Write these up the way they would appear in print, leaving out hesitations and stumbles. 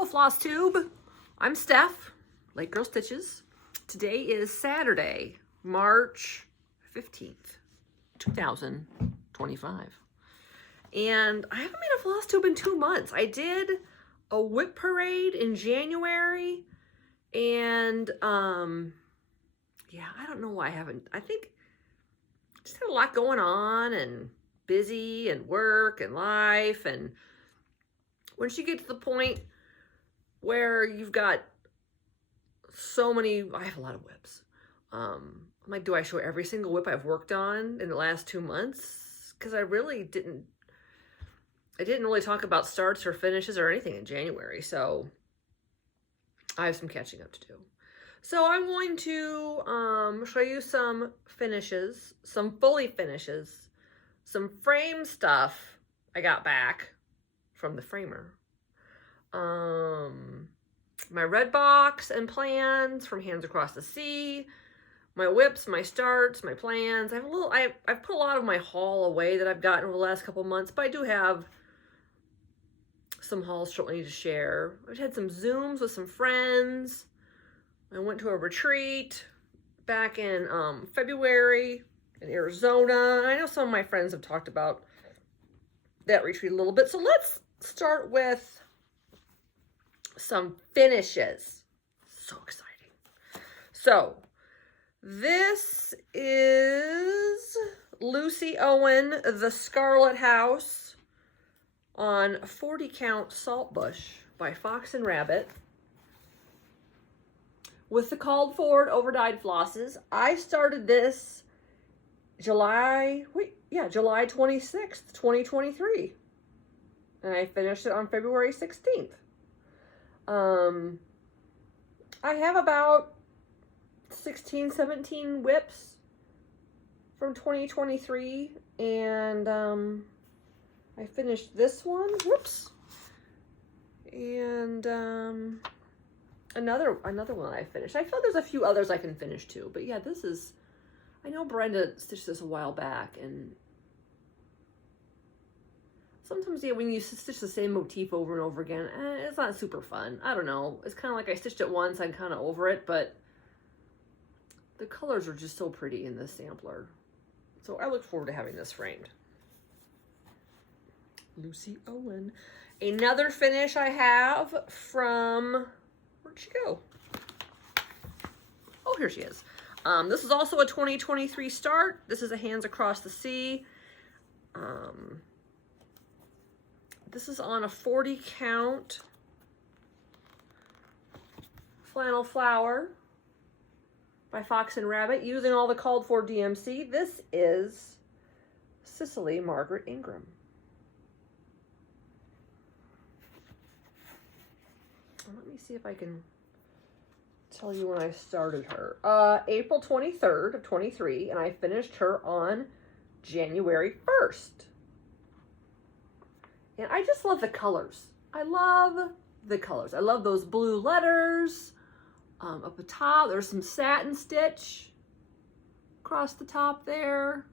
Hello, Flosstube. I'm Steph, Lake Girl Stitches. Today is Saturday, March 15th, 2025. And I haven't made a Flosstube in 2 months. I did a whip parade in January. And, yeah, I don't know why I haven't. I think just had a lot going on and busy and work and life. And once you get to the point where you've got so many, I have a lot of whips. I'm like, do I show every single whip I've worked on in the last 2 months? Because I didn't really talk about starts or finishes or anything in January. So I have some catching up to do. So I'm going to show you some finishes, some fully finishes, some frame stuff I got back from the framer. My red box and plans from Hands Across the Sea, my whips, my starts, my plans. I've put a lot of my haul away that I've gotten over the last couple months, but I do have some hauls shortly to share. I've had some Zooms with some friends. I went to a retreat back in February in Arizona. I know some of my friends have talked about that retreat a little bit. So let's start with some finishes. So exciting. So this is Lucy Owen, The Scarlet House on 40 count Saltbush by Fox and Rabbit with the called forward overdyed flosses. I started this July 26th, 2023. And I finished it on February 16th. I have about 16, 17 whips from 2023, and I finished this one, whoops, and another one I finished. I feel there's a few others I can finish too, but yeah, this is, I know Brenda stitched this a while back, and sometimes, yeah, when you stitch the same motif over and over again, it's not super fun. I don't know. It's kind of like I stitched it once, I'm kind of over it, but the colors are just so pretty in this sampler. So I look forward to having this framed. Lucy Owen. Another finish I have from, where'd she go? Oh, here she is. This is also a 2023 start. This is a Hands Across the Sea. This is on a 40 count flannel flower by Fox and Rabbit using all the called for DMC. This is Cicely Margaret Ingram. Let me see if I can tell you when I started her. April 23rd of 23, and I finished her on January 1st. And I just love the colors. I love the colors. I love those blue letters up the top. There's some satin stitch across the top there.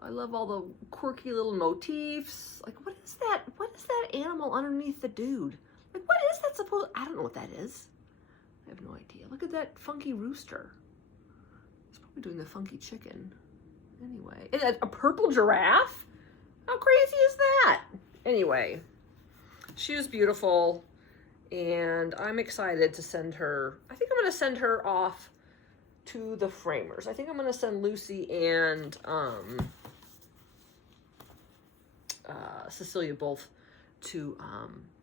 I love all the quirky little motifs. Like, what is that? What is that animal underneath the dude? Like, what is that supposed? I don't know what that is. I have no idea. Look at that funky rooster. He's probably doing the funky chicken. Anyway, and a purple giraffe? How crazy is that? Anyway, she was beautiful, and I'm excited to send her. I think I'm going to send her off to the framers. I think I'm going to send Lucy and Cecilia both to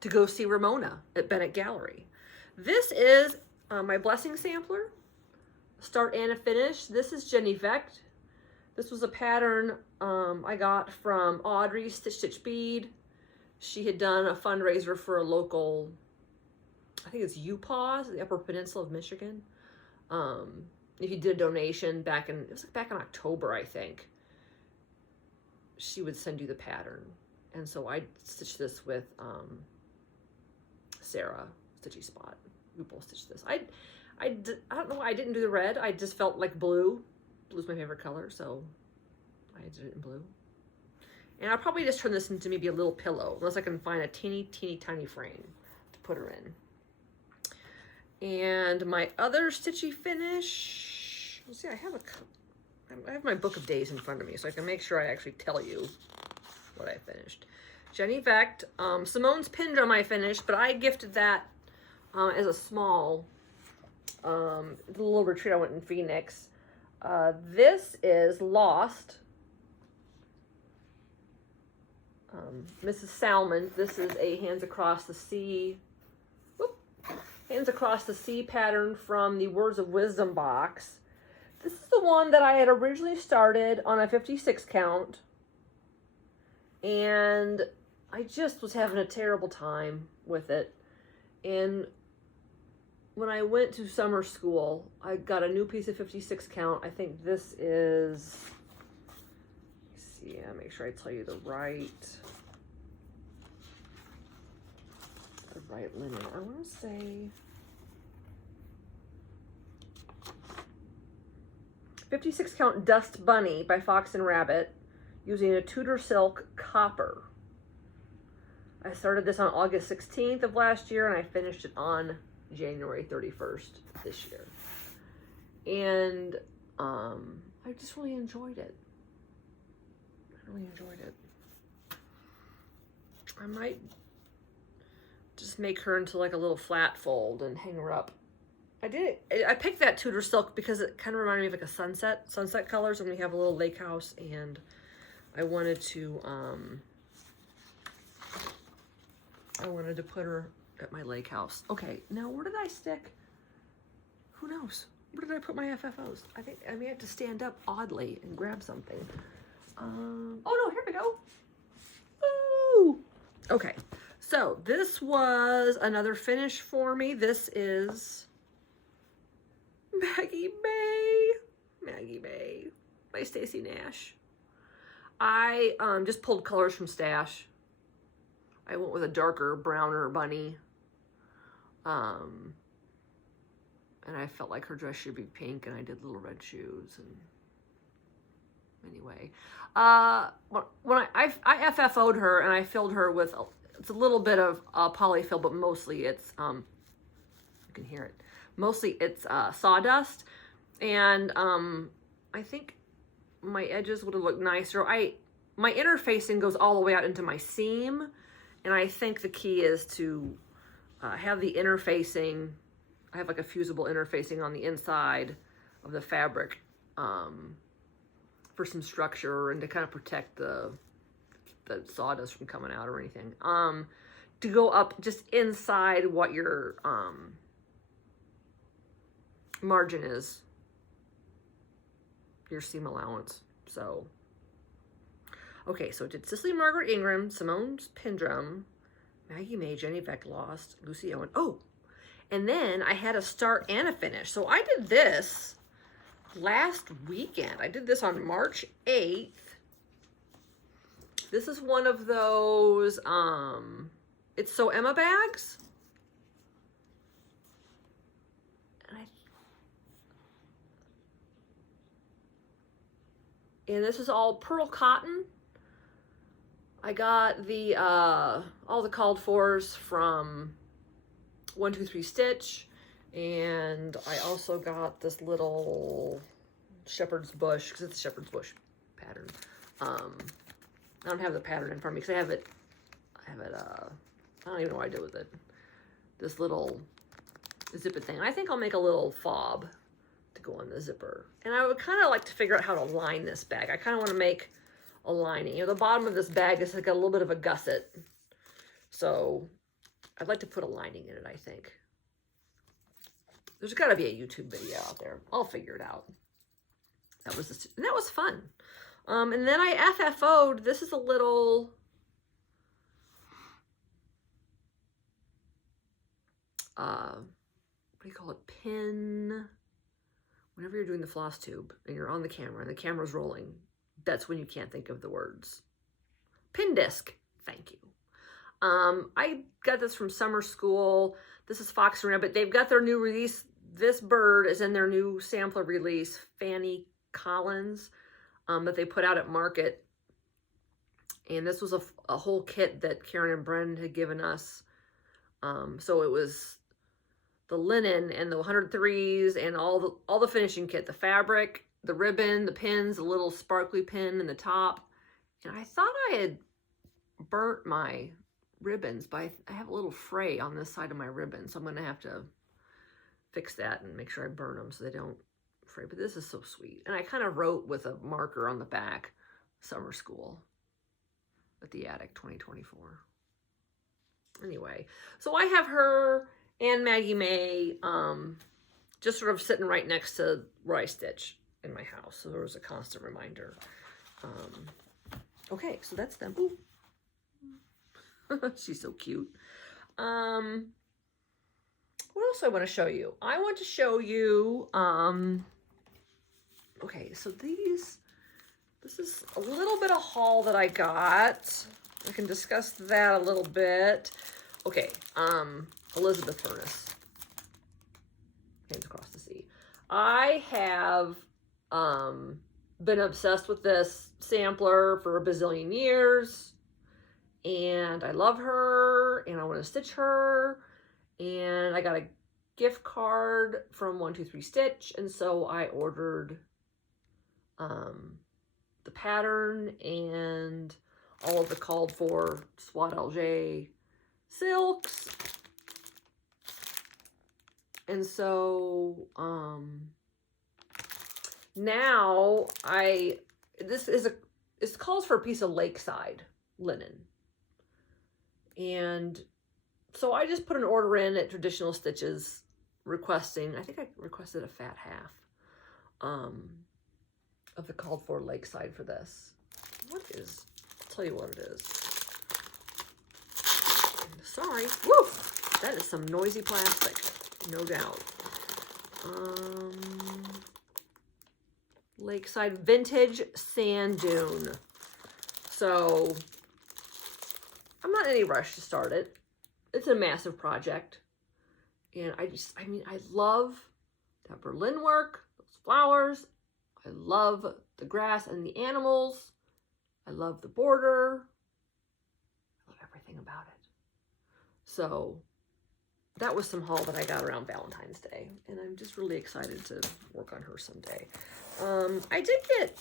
go see Ramona at Bennett Gallery. This is my blessing sampler, start and a finish. This is Jenny Vecht. This was a pattern I got from Audrey's Stitch Stitch Bead. She had done a fundraiser for a local, I think it's UPaws, the Upper Peninsula of Michigan. If you did a donation back in October, I think, she would send you the pattern. And so I stitched this with Sarah, Stitchy Spot. We both stitched this. I don't know why I didn't do the red. I just felt like blue. Blue's my favorite color, so I did it in blue. And I'll probably just turn this into maybe a little pillow, unless I can find a teeny tiny frame to put her in. And my other stitchy finish, let's see, I have my book of days in front of me, so I can make sure I actually tell you what I finished. Jenny Vecht, Simone's pin drum I finished, but I gifted that as a small, the little retreat I went in Phoenix. This is Lost. Mrs. Salmon. This is a Hands Across the Sea. Hands Across the Sea pattern from the Words of Wisdom box. This is the one that I had originally started on a 56 count. And I just was having a terrible time with it. And when I went to summer school, I got a new piece of 56 count. I think this is, let's see, make sure I tell you the right linen. I want to say 56 count Dust Bunny by Fox and Rabbit using a Tudor silk copper. I started this on August 16th of last year and I finished it on January 31st this year. And I just really enjoyed it. I might just make her into like a little flat fold and hang her up. I picked that Tudor silk because it kind of reminded me of like a sunset colors, and we have a little lake house, and I wanted to put her at my lake house. Okay, now where did I stick? Who knows? Where did I put my FFOs? I think I may have to stand up oddly and grab something. Oh no, here we go. Ooh. Okay, so this was another finish for me. This is Maggie May by Stacey Nash. I just pulled colors from Stash. I went with a darker, browner bunny. And I felt like her dress should be pink, and I did little red shoes. And anyway, when I FFO'd her, and I filled her with it's a little bit of polyfill, but mostly it's you can hear it. Mostly it's sawdust, and I think my edges would have looked nicer. My interfacing goes all the way out into my seam, and I think the key is to have the interfacing. I have like a fusible interfacing on the inside of the fabric for some structure and to kind of protect the sawdust from coming out or anything. To go up just inside what your margin is, your seam allowance. So, okay, so it did Cicely Margaret Ingram, Simone's pin drum, Maggie May, Jenny Vecht, Lost, Lucy Owen. Oh, and then I had a start and a finish. So I did this last weekend. I did this on March 8th. This is one of those, it's So Emma bags. And this is all pearl cotton. I got the all the called fors from 123 Stitch, and I also got this little shepherd's bush, because it's a shepherd's bush pattern. I don't have the pattern in front of me because I have it, I don't even know what I did with it. This little zipper thing. I think I'll make a little fob to go on the zipper. And I would kind of like to figure out how to line this bag. I kind of want to make a lining. You know, the bottom of this bag is like a little bit of a gusset. So I'd like to put a lining in it, I think. There's got to be a YouTube video out there. I'll figure it out. That was fun. And then I FFO'd. This is a little what do you call it? Pin. Whenever you're doing the Flosstube and you're on the camera and the camera's rolling, that's when you can't think of the words. Pin disc. Thank you. I got this from summer school. This is Fox and Rabbit. They've got their new release. This bird is in their new sampler release, Fanny Collins, that they put out at Market. And this was a whole kit that Karen and Bren had given us So it was the linen and the 103s and all the finishing kit, the fabric, the ribbon, the pins, the little sparkly pin in the top. And I thought I had burnt my ribbons, but I have a little fray on this side of my ribbon, so I'm going to have to fix that and make sure I burn them so they don't fray. But this is so sweet. And I kind of wrote with a marker on the back, summer school at the attic 2024. Anyway, so I have her and Maggie May just sort of sitting right next to where I stitch in my house. So there was a constant reminder. Okay, so that's them. Ooh. She's so cute. What else do I want to show you? I want to show you, okay, so this is a little bit of haul that I got. I can discuss that a little bit. Okay, Elizabeth Furnace. Hands across the sea. I have been obsessed with this sampler for a bazillion years. And I love her, and I want to stitch her, and I got a gift card from 123 Stitch, and so I ordered the pattern and all of the called for Swat LJ silks. And so now this calls for a piece of lakeside linen. And so I just put an order in at Traditional Stitches requesting, I think I requested a fat half of the called for lakeside for this. I'll tell you what it is. Sorry. Woo! That is some noisy plastic, no doubt. Lakeside Vintage Sand Dune. So I'm not in any rush to start it. It's a massive project. And I love that Berlin work, those flowers. I love the grass and the animals. I love the border. I love everything about it. So that was some haul that I got around Valentine's Day. And I'm just really excited to work on her someday. I did get...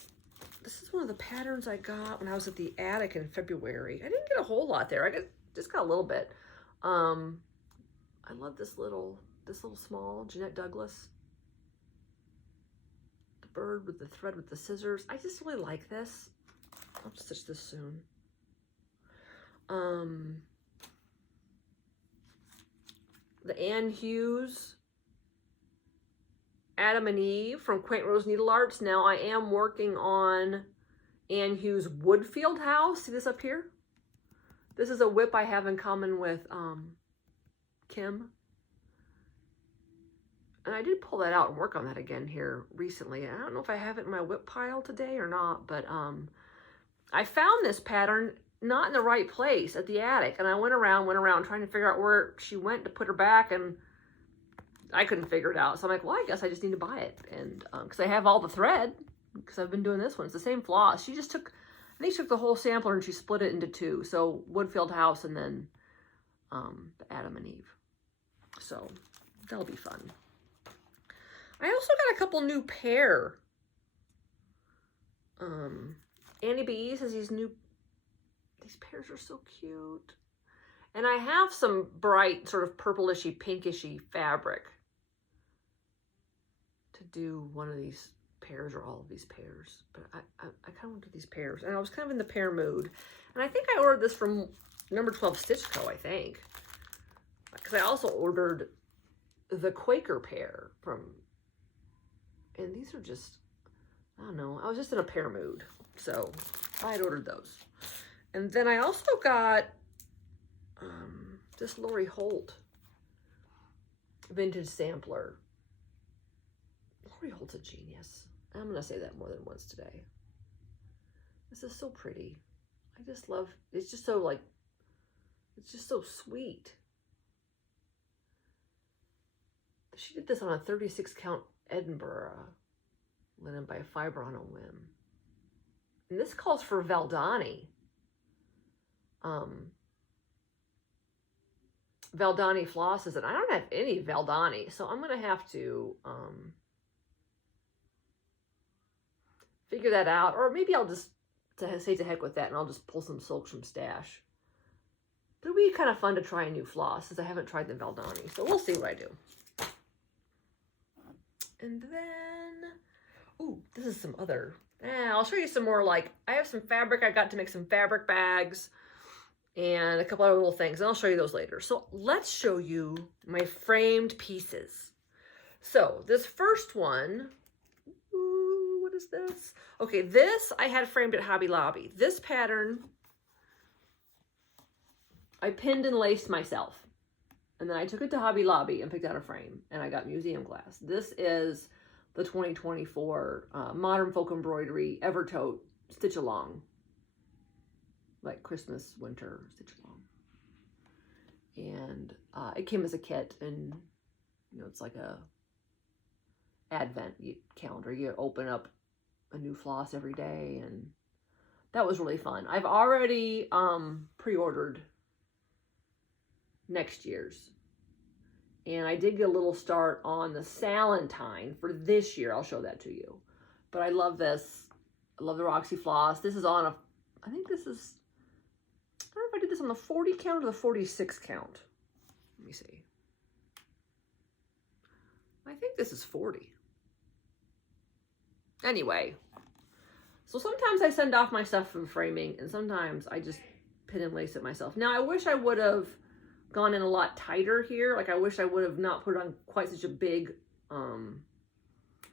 This is one of the patterns I got when I was at the attic in February. I didn't get a whole lot there. Just got a little bit. I love this little small Jeanette Douglas. The bird with the thread with the scissors. I just really like this. I'll stitch this soon. The Ann Hughes Adam and Eve from Quaint Rose Needle Arts. Now I am working on Ann Hughes Woodfield House. See this up here? This is a whip I have in common with Kim. And I did pull that out and work on that again here recently. I don't know if I have it in my whip pile today or not, but I found this pattern not in the right place at the attic. And I went around trying to figure out where she went to put her back, and I couldn't figure it out. So I'm like, well, I guess I just need to buy it. And because I have all the thread, because I've been doing this one. It's the same floss. She just took, I think she took the whole sampler and she split it into two. So Woodfield House and then the Adam and Eve. So that'll be fun. I also got a couple new pair. Annie B's has these pairs are so cute. And I have some bright sort of purplishy, pinkishy fabric to do one of these pairs or all of these pairs. But I kind of want to do these pairs. And I was kind of in the pair mood. And I think I ordered this from number 12 Stitch Co., I think. Because I also ordered the Quaker pair from... And these are just... I don't know. I was just in a pair mood. So I had ordered those. And then I also got... this Lori Holt vintage sampler. Lori Holt's a genius. I'm going to say that more than once today. This is so pretty. I just love, it's just so like, it's just so sweet. She did this on a 36 count Edinburgh linen by Fiber on a Whim. And this calls for Valdani. Valdani flosses, and I don't have any Valdani, so I'm going to have to figure that out. Or maybe I'll just say to heck with that, and I'll just pull some silks from stash. But it'll be kind of fun to try a new floss, since I haven't tried the Valdani. So we'll see what I do. And then, ooh, this is some other, I'll show you some more, like, I have some fabric. I got to make some fabric bags and a couple other little things, and I'll show you those later. So let's show you my framed pieces. So this first one, ooh, what is this? Okay, this I had framed at Hobby Lobby. This pattern, I pinned and laced myself. And then I took it to Hobby Lobby and picked out a frame, and I got museum glass. This is the 2024 Modern Folk Embroidery Evertote Stitch Along. Like Christmas, winter, stitch along. And it came as a kit, and you know, it's like a advent calendar. You open up a new floss every day, and that was really fun. I've already pre-ordered next year's. And I did get a little start on the Salentine for this year. I'll show that to you. But I love this. I love the Roxy floss. This is on a, I think this is, I don't know if I did this on the 40 count or the 46 count. Let me see. I think this is 40. Anyway. So sometimes I send off my stuff from framing, and sometimes I just pin and lace it myself. Now I wish I would have gone in a lot tighter here. Like I wish I would have not put on quite such a big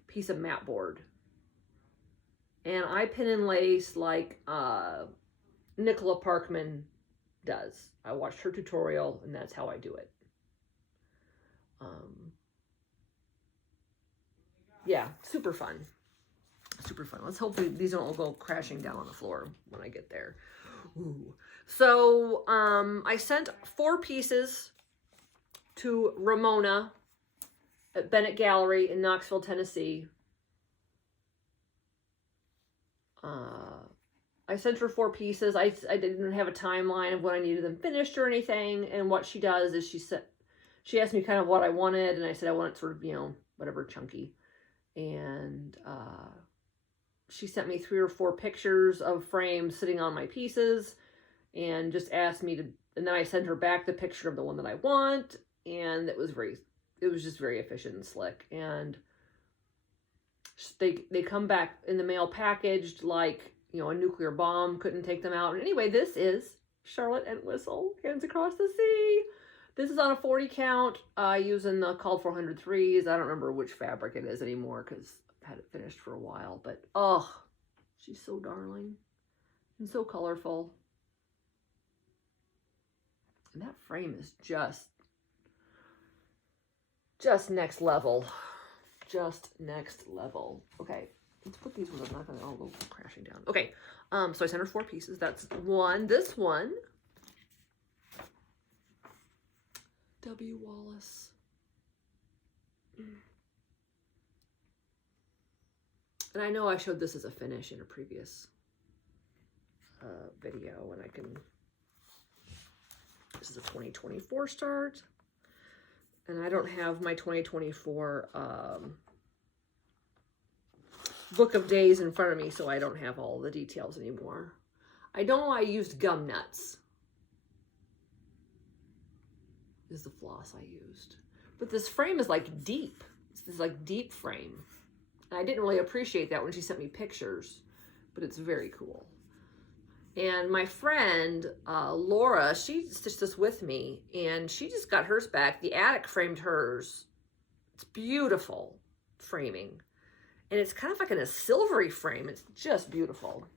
piece of mat board. And I pin and lace like Nicola Parkman does. I watched her tutorial, and that's how I do it. Yeah, super fun. Super fun. Let's hope these don't all go crashing down on the floor when I get there. Ooh. So I sent 4 pieces to Ramona at Bennett Gallery in Knoxville, Tennessee. I sent her 4 pieces. I didn't have a timeline of when I needed them finished or anything. And what she does is she asked me kind of what I wanted, and I said I want it sort of, you know, whatever, chunky. And she sent me 3 or 4 pictures of frames sitting on my pieces, and just asked me to, and then I sent her back the picture of the one that I want, and it was just very efficient and slick. And they come back in the mail packaged like, you know, a nuclear bomb couldn't take them out. And anyway, this is Charlotte and Whistle, Hands Across the Sea. This is on a 40 count, using the called 403s. I don't remember which fabric it is anymore because I've had it finished for a while. But, oh, she's so darling and so colorful. And that frame is just next level. Just next level. Okay, let's put these ones. I'm not going to all go crashing down. Okay, so I sent her 4 pieces. That's one. This one, W. Wallace. And I know I showed this as a finish in a previous video, and I can, this is a 2024 start, and I don't have my 2024 book of days in front of me, so I don't have all the details anymore. I know I used gum nuts. This is the floss I used. But this frame is like deep. This is like deep frame. And I didn't really appreciate that when she sent me pictures, but it's very cool. And my friend, Laura, she stitched this with me, and she just got hers back. The Attic framed hers. It's beautiful framing. And it's kind of like in a silvery frame. It's just beautiful.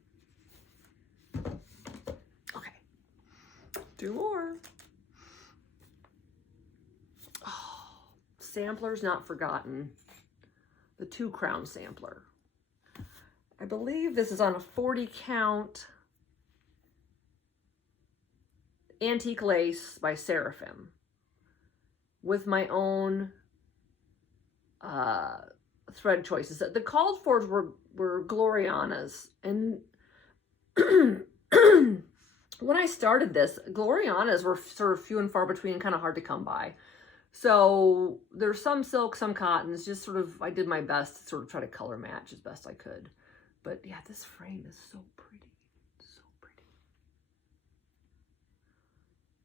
Okay. Do more. Oh, Sampler's Not Forgotten. The 2 crown sampler. I believe this is on a 40 count antique lace by Seraphim with my own thread choices. The called fors were Gloriana's, and when I started this, Glorianas were sort of few and far between and kind of hard to come by. So there's some silk, some cottons, just sort of, I did my best to sort of try to color match as best I could. But yeah, this frame is so pretty, so pretty.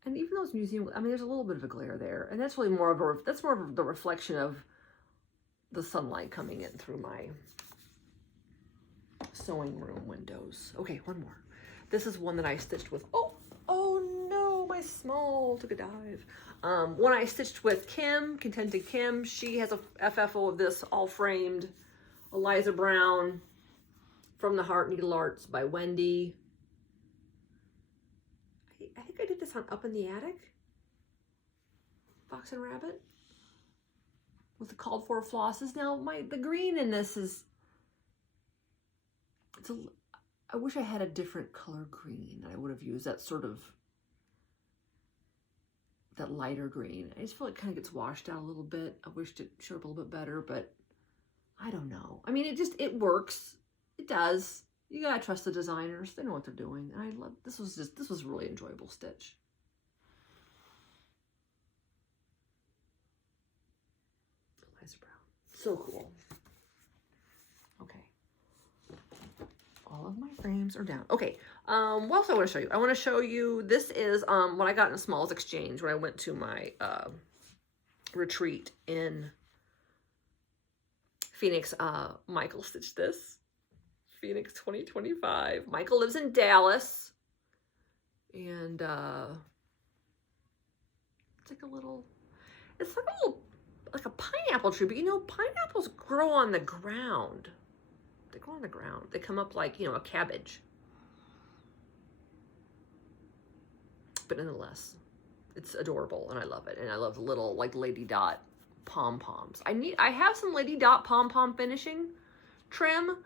And even those museum, I mean, there's a little bit of a glare there, and that's really more of a, that's more of the reflection of the sunlight coming in through my sewing room windows. Okay, one more. This is one that I stitched with, oh no, my small took a dive. One I stitched with Kim, Contented Kim. She has a FFO of this, all framed. Eliza Brown, From the Heart Needle Arts by Wendy. I think I did this on Up in the Attic. Fox and Rabbit. With the called for flosses. Now, the green in this is, I wish I had a different color green. I would have used that sort of, that lighter green. I just feel like it kind of gets washed out a little bit. I wished it showed up a little bit better, but I don't know. I mean, it works. It does. You gotta trust the designers. They know what they're doing. And I love, this was a really enjoyable stitch. Eliza Brown. So cool. Okay. All of my frames are down. Okay, what else I want to show you? I want to show you, this is what I got in a Smalls Exchange when I went to my retreat in Phoenix. Michael stitched this. Phoenix 2025. Michael lives in Dallas. And it's like a little, like a pineapple tree, but you know, pineapples grow on the ground. They grow on the ground. They come up like, you know, a cabbage. But nonetheless, it's adorable and I love it. And I love the little like Lady Dot pom-poms. I have some Lady Dot pom-pom finishing trim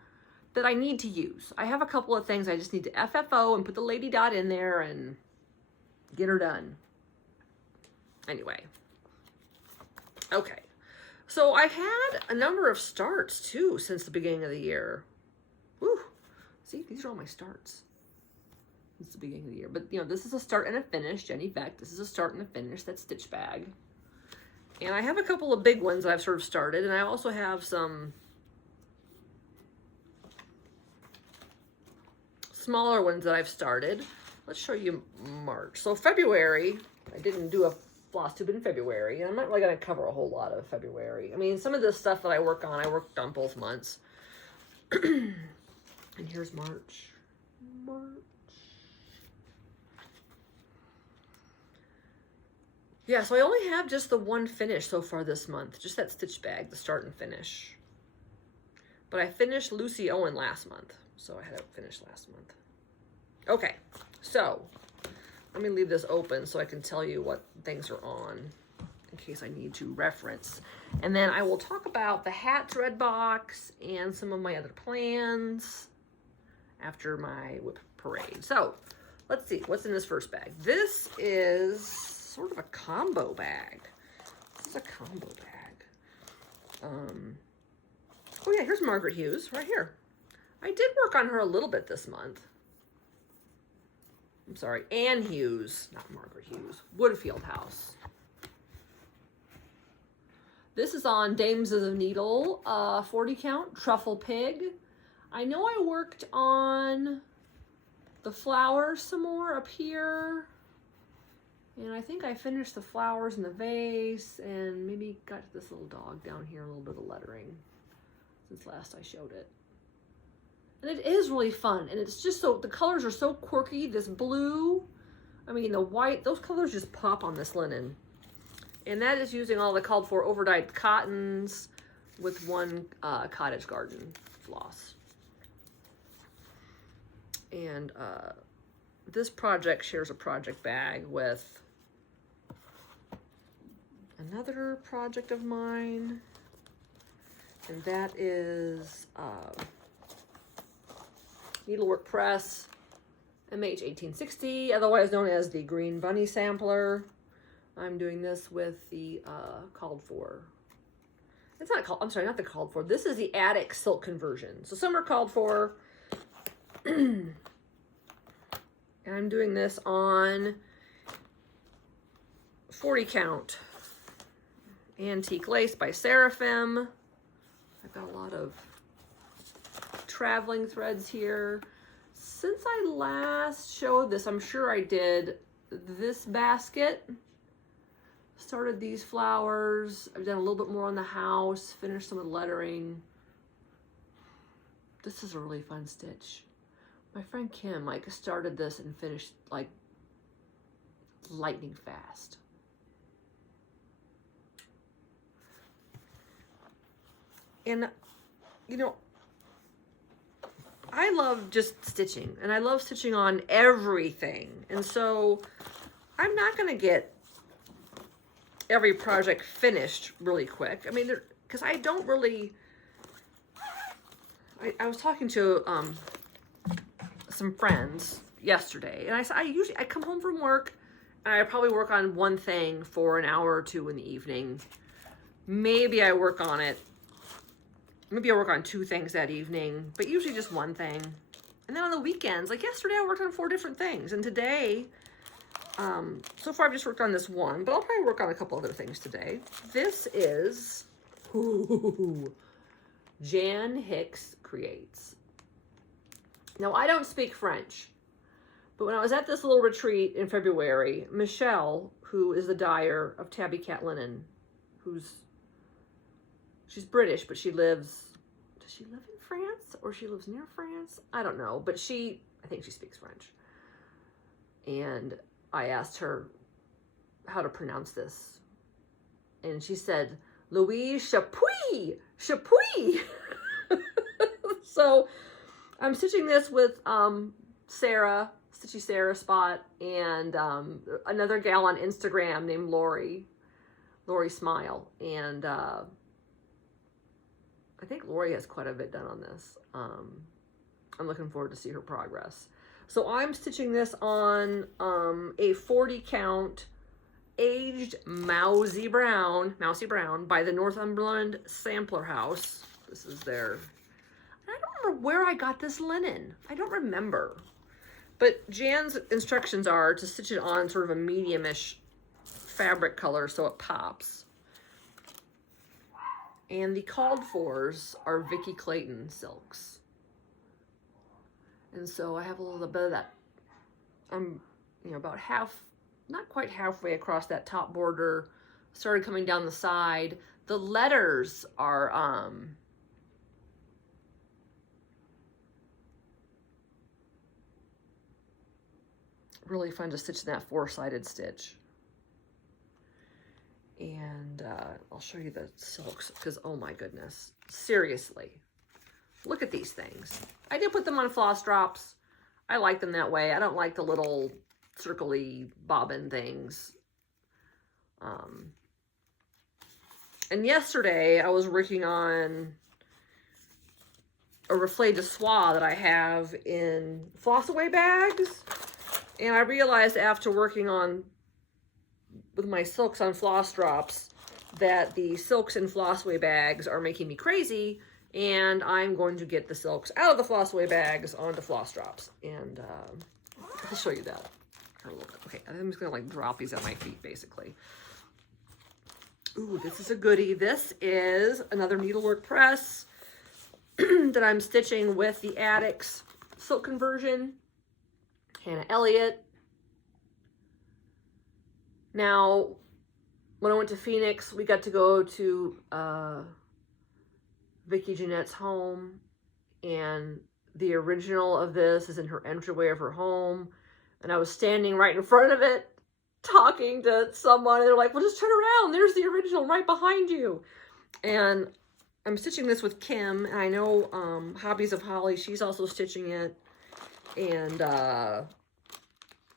that I need to use. I have a couple of things I just need to FFO and put the Lady Dot in there and get her done. Anyway. Okay. So I've had a number of starts too since the beginning of the year. Woo! See, these are all my starts since the beginning of the year. But you know, this is a start and a finish. Jenny Beck. This is a start and a finish. That's Stitch Bag. And I have a couple of big ones that I've sort of started, and I also have some smaller ones that I've started. Let's show you March. So February, I didn't do a Flosstube in February. I'm not really going to cover a whole lot of February. I mean, some of the stuff that I worked on both months. And here's March. Yeah, so I only have just the one finish so far this month. Just that Stitch Bag, the start and finish. But I finished Lucy Owen last month. So I had it finished last month. Okay, so let me leave this open so I can tell you what things are on in case I need to reference. And then I will talk about the hat thread box and some of my other plans after my whip parade. So let's see, what's in this first bag? This is sort of a combo bag. This is a combo bag. Oh yeah, here's Margaret Hughes right here. I did work on her a little bit this month. I'm sorry, Anne Hughes, not Margaret Hughes. Woodfield House. This is on Dames of the Needle, 40 count, Truffle Pig. I know I worked on the flowers some more up here. And I think I finished the flowers in the vase and maybe got to this little dog down here, a little bit of lettering since last I showed it. And it is really fun. And it's just so, the colors are so quirky. This blue, I mean the white, those colors just pop on this linen. And that is using all the called for overdyed cottons with one Cottage Garden floss. And this project shares a project bag with another project of mine, and that is Needlework Press MH 1860, otherwise known as the Green Bunny Sampler. I'm doing this with the called for. It's not called, I'm sorry, not the called for. This is the Attic Silk Conversion. So some are called for, and And I'm doing this on 40 count antique lace by Seraphim. I've got a lot of traveling threads here. Since I last showed this, I'm sure I did this basket. Started these flowers. I've done a little bit more on the house, finished some of the lettering. This is a really fun stitch. My friend Kim like started this and finished like lightning fast. And you know, I love just stitching, and I love stitching on everything. And so I'm not going to get every project finished really quick. I mean, because I don't really, I was talking to some friends yesterday, and I said, I come home from work and I probably work on one thing for an hour or two in the evening. Maybe I work on it. Maybe I work on 2 things that evening, but usually just one thing. And then on the weekends, like yesterday, I worked on 4 different things. And today, so far I've just worked on this one, but I'll probably work on a couple other things today. This is Jan Hicks Creates. Now, I don't speak French, but when I was at this little retreat in February, Michelle, who is the dyer of Tabby Cat Linen, she's British, but she lives, does she live in France or she lives near France? I don't know, but I think she speaks French. And I asked her how to pronounce this. And she said, Louise Chapuis, Chapuis. So I'm stitching this with Sarah, Stitchy Sarah Spot, and another gal on Instagram named Lori Smile. And I think Lori has quite a bit done on this. I'm looking forward to see her progress. So I'm stitching this on a 40 count aged Mousy Brown by the Northumberland Sampler House. This is their, I don't remember where I got this linen. I don't remember. But Jan's instructions are to stitch it on sort of a medium-ish fabric color so it pops. And the called fors are Vicky Clayton silks. And so I have a little bit of that. I'm, about not quite halfway across that top border. Started coming down the side. The letters are, really fun to stitch in that 4-sided stitch. And I'll show you the silks because, oh my goodness, seriously, look at these things. I did put them on floss drops. I like them that way. I don't like the little circly bobbin things. And yesterday I was working on a reflet de soie that I have in floss away bags. And I realized after working with my silks on floss drops that the silks in flossaway bags are making me crazy, and I'm going to get the silks out of the flossaway bags onto floss drops. And I'll show you that for a little bit. Okay, I'm just gonna like drop these at my feet basically. Ooh, this is a goodie. This is another needlework press that I'm stitching with the Addicts silk conversion. Hannah Elliott. Now, when I went to Phoenix, we got to go to Vicki Jeanette's home, and the original of this is in her entryway of her home, and I was standing right in front of it talking to someone, and they're like, well, just turn around, there's the original right behind you. And I'm stitching this with Kim, and I know Hobbies of Holly, she's also stitching it. And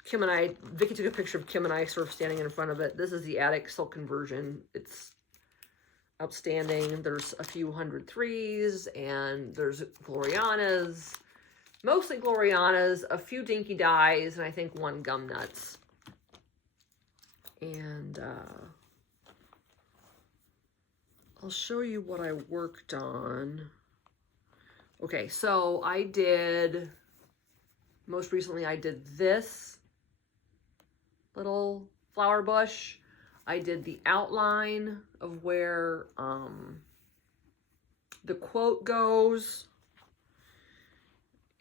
Kim and I, Vicki took a picture of Kim and I sort of standing in front of it. This is the Attic silk conversion. It's outstanding. There's a few 103s, and there's Glorianas, mostly Glorianas, a few dinky dyes, and I think 1 gum nuts. And I'll show you what I worked on. Okay, so I did Most recently I did this little flower bush. I did the outline of where the quote goes.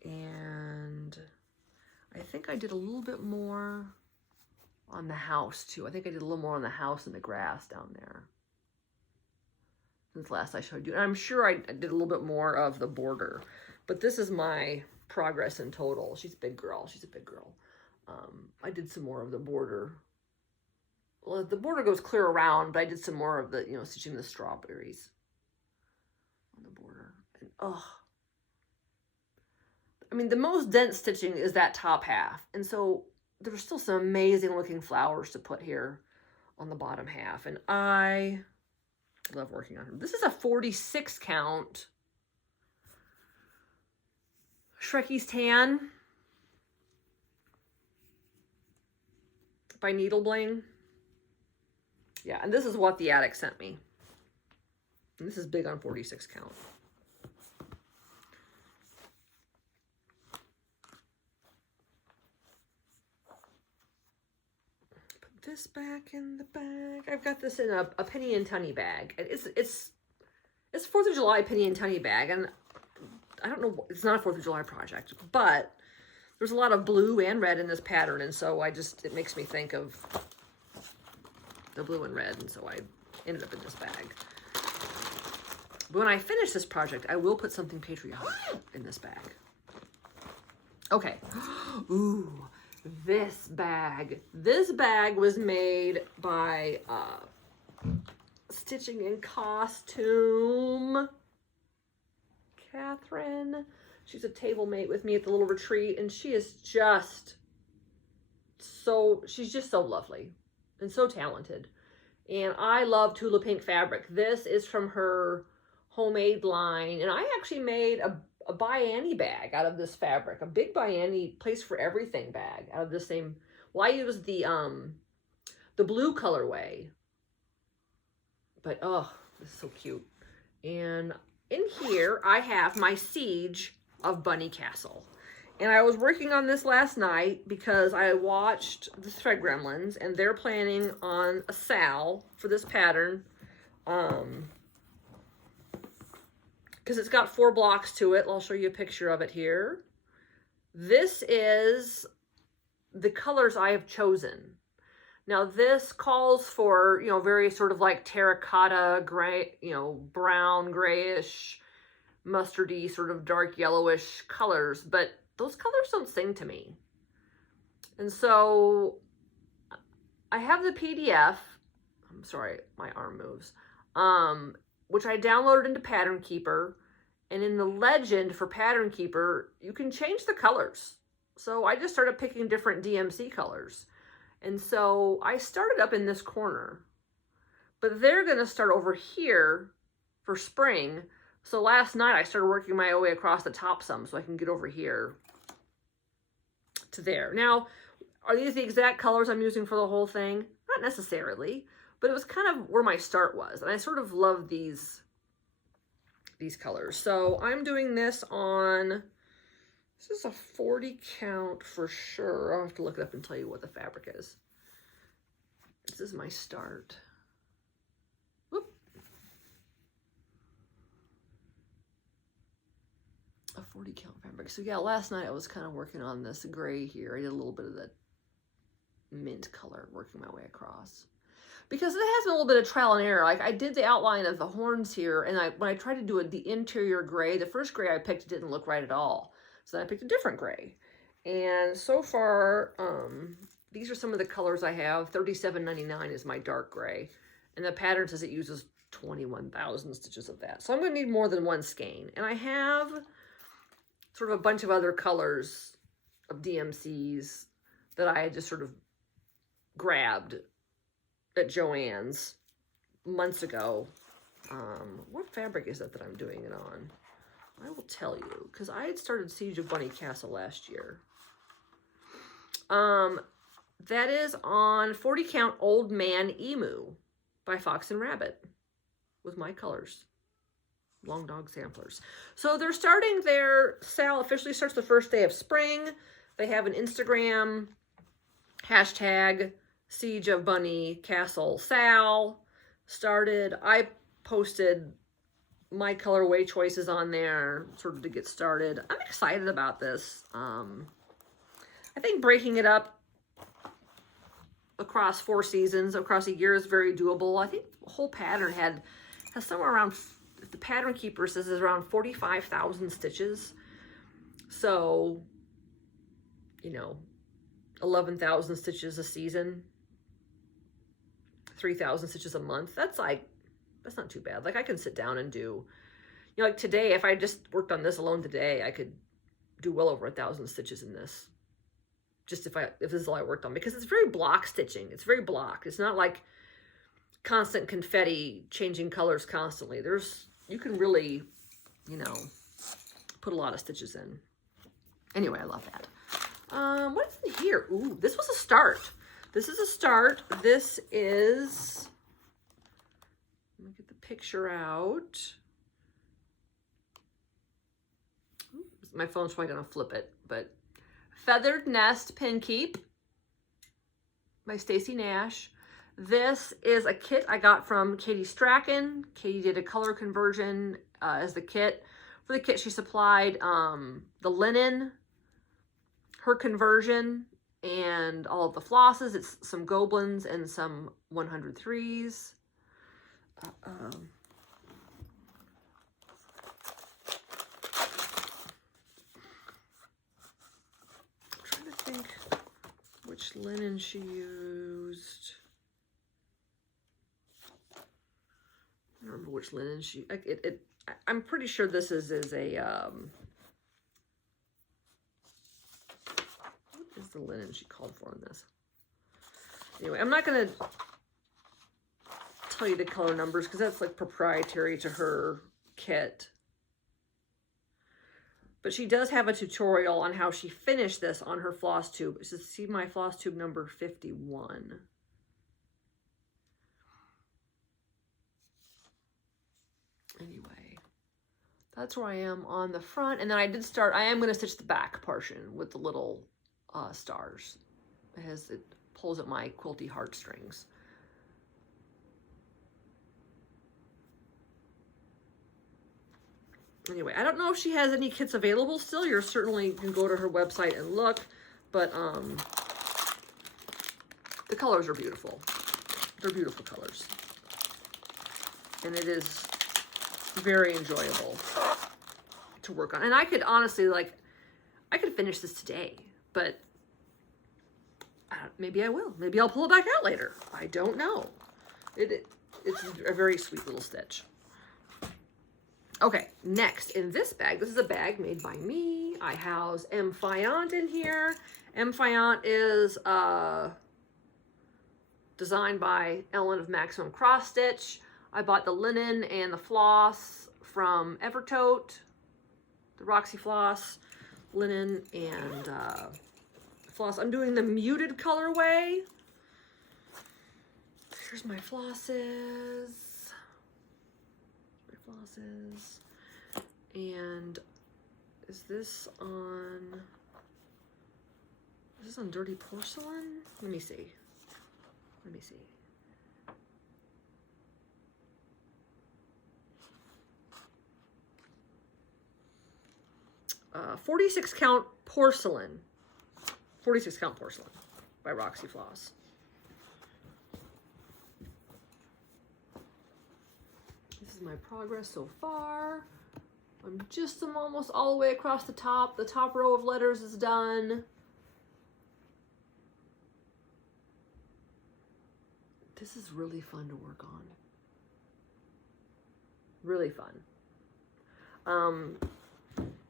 And I think I did a little bit more on the house too. I think I did a little more on the house and the grass down there since last I showed you. And I'm sure I did a little bit more of the border, but this is my progress in total. She's a big girl. She's a big girl. I did some more of the border. Well, the border goes clear around, but I did some more of the, you know, stitching the strawberries on the border. And oh, I mean, the most dense stitching is that top half. And so there's still some amazing looking flowers to put here on the bottom half. And I love working on them. This is a 46 count Shrekie's Tan by Needle Bling. Yeah, and this is what the attic sent me. And this is big on 46 count. Put this back in the bag. I've got this in a penny and tunny bag. It's 4th of July penny and tunny bag, and I don't know, it's not a 4th of July project, but there's a lot of blue and red in this pattern, and so it makes me think of the blue and red, and so I ended up in this bag. But when I finish this project, I will put something patriotic in this bag. Okay. Ooh, this bag. This bag was made by Stitching in Costume Catherine. She's a table mate with me at the little retreat, and she is just she's just so lovely and so talented. And I love Tula Pink fabric. This is from her homemade line, and I actually made a By Annie bag out of this fabric, a big By Annie place for everything bag out of the same. Well, I used the blue colorway, but oh, this is so cute. And in here I have my Siege of Bunny Castle. And I was working on this last night because I watched the Thread Gremlins, and they're planning on a sal for this pattern. Because it's got 4 blocks to it. I'll show you a picture of it here. This is the colors I have chosen. Now this calls for, you know, very sort of like terracotta, gray, you know, brown, grayish, mustardy, sort of dark yellowish colors, but those colors don't sing to me. And so I have the PDF, I'm sorry, my arm moves, which I downloaded into Pattern Keeper. And in the legend for Pattern Keeper, you can change the colors. So I just started picking different DMC colors. And so I started up in this corner, but they're gonna start over here for spring. So last night I started working my way across the top some so I can get over here to there. Now, are these the exact colors I'm using for the whole thing? Not necessarily, but it was kind of where my start was. And I sort of love these colors. So I'm doing this on, this is a 40 count for sure. I'll have to look it up and tell you what the fabric is. This is my start. Whoop. A 40 count fabric. So yeah, last night I was kind of working on this gray here. I did a little bit of that mint color working my way across. Because it has been a little bit of trial and error. Like I did the outline of the horns here, and when I tried to do it, the interior gray, the first gray I picked didn't look right at all. So then I picked a different gray. And so far, these are some of the colors I have. $37.99 is my dark gray. And the pattern says it uses 21,000 stitches of that. So I'm going to need more than one skein. And I have sort of a bunch of other colors of DMCs that I had just sort of grabbed at Joann's months ago. What fabric is that I'm doing it on? I will tell you, because I had started Siege of Bunny Castle last year. That is on 40 count Old Man Emu by Fox and Rabbit with my colors. Long Dog Samplers. So they're starting their sale, officially starts the first day of spring. They have an Instagram, hashtag Siege of Bunny Castle Sal started. I posted my colorway choices on there sort of to get started. I'm excited about this. I think breaking it up across 4 seasons, across a year is very doable. I think the whole pattern has somewhere around, the pattern keeper says is around 45,000 stitches. So, you know, 11,000 stitches a season, 3,000 stitches a month. That's not too bad. Like I can sit down and do, you know, like today, if I just worked on this alone today, I could do well over 1,000 stitches in this. Just if this is all I worked on, because it's very block stitching. It's very block. It's not like constant confetti changing colors constantly. You can really, you know, put a lot of stitches in. Anyway, I love that. What's in here? Ooh, this was a start. This is a start. This is, let me get the picture out. Ooh, my phone's probably gonna flip it, but Feathered Nest Pin Keep by Stacy Nash. This is a kit I got from Katie Strachan. Katie did a color conversion as the kit. For the kit, she supplied the linen, her conversion, and all of the flosses. It's some goblins and some 103s. Think which linen she used. I don't remember which linen she, I'm pretty sure this is a, what is the linen she called for in this? Anyway, I'm not going to tell you the color numbers because that's like proprietary to her kit. But she does have a tutorial on how she finished this on her Flosstube. So see my Flosstube number 51. Anyway, that's where I am on the front. And then I am going to stitch the back portion with the little stars. It pulls at my quilty heartstrings. Anyway, I don't know if she has any kits available still. You certainly can go to her website and look, but the colors are beautiful. They're beautiful colors. And it is very enjoyable to work on. And I could honestly, like, I could finish this today, but maybe I will. Maybe I'll pull it back out later. I don't know. It's a very sweet little stitch. Okay, next in this bag, this is a bag made by me. I house M. Fayant in here. M. Fayant is designed by Ellen of Maximum Cross Stitch. I bought the linen and the floss from Evertote, the Roxy Floss linen and floss. I'm doing the muted colorway. Here's my flosses. And is this on Dirty Porcelain? Let me see. 46 count porcelain. 46 count porcelain by Roxy Floss. This is my progress so far. I'm almost all the way across the top. The top row of letters is done. This is really fun to work on. Really fun.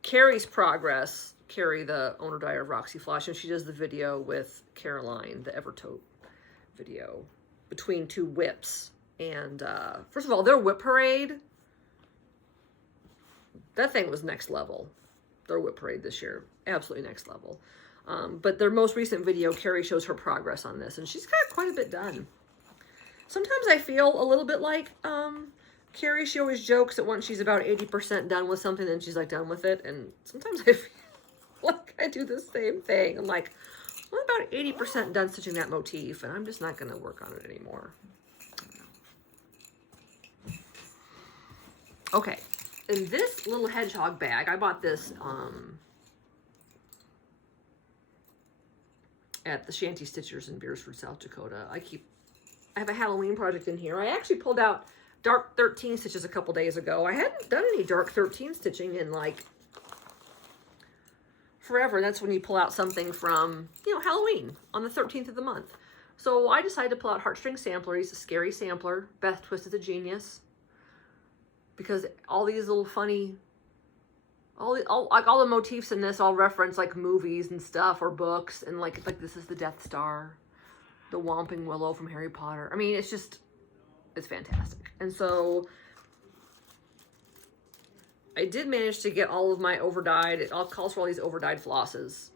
Carrie's progress, Carrie, the owner dyer of Roxy Floss, and she does the video with Caroline, the Evertote video, between two whips. And first of all, their whip parade, that thing was next level. Their whip parade this year, absolutely next level. But their most recent video, Carrie shows her progress on this, and she's got quite a bit done. Sometimes I feel a little bit like Carrie. She always jokes that once she's about 80% done with something, then she's like done with it. And sometimes I feel like I do the same thing. I'm like, I'm about 80% done stitching that motif, and I'm just not going to work on it anymore. Okay, in this little hedgehog bag, I bought this at the Shanty Stitchers in Beersford, South Dakota. I have a Halloween project in here. I actually pulled out dark 13 stitches a couple days ago. I hadn't done any dark 13 stitching in like forever. That's when you pull out something from, you know, Halloween on the 13th of the month. So I decided to pull out Heartstring Sampler. He's a scary sampler. Beth Twist is a genius. Because all these little funny, all the motifs in this all reference like movies and stuff or books. And like this is the Death Star, the Whomping Willow from Harry Potter. I mean, it's fantastic. And so I did manage to get all of my overdyed, it all calls for all these overdyed flosses.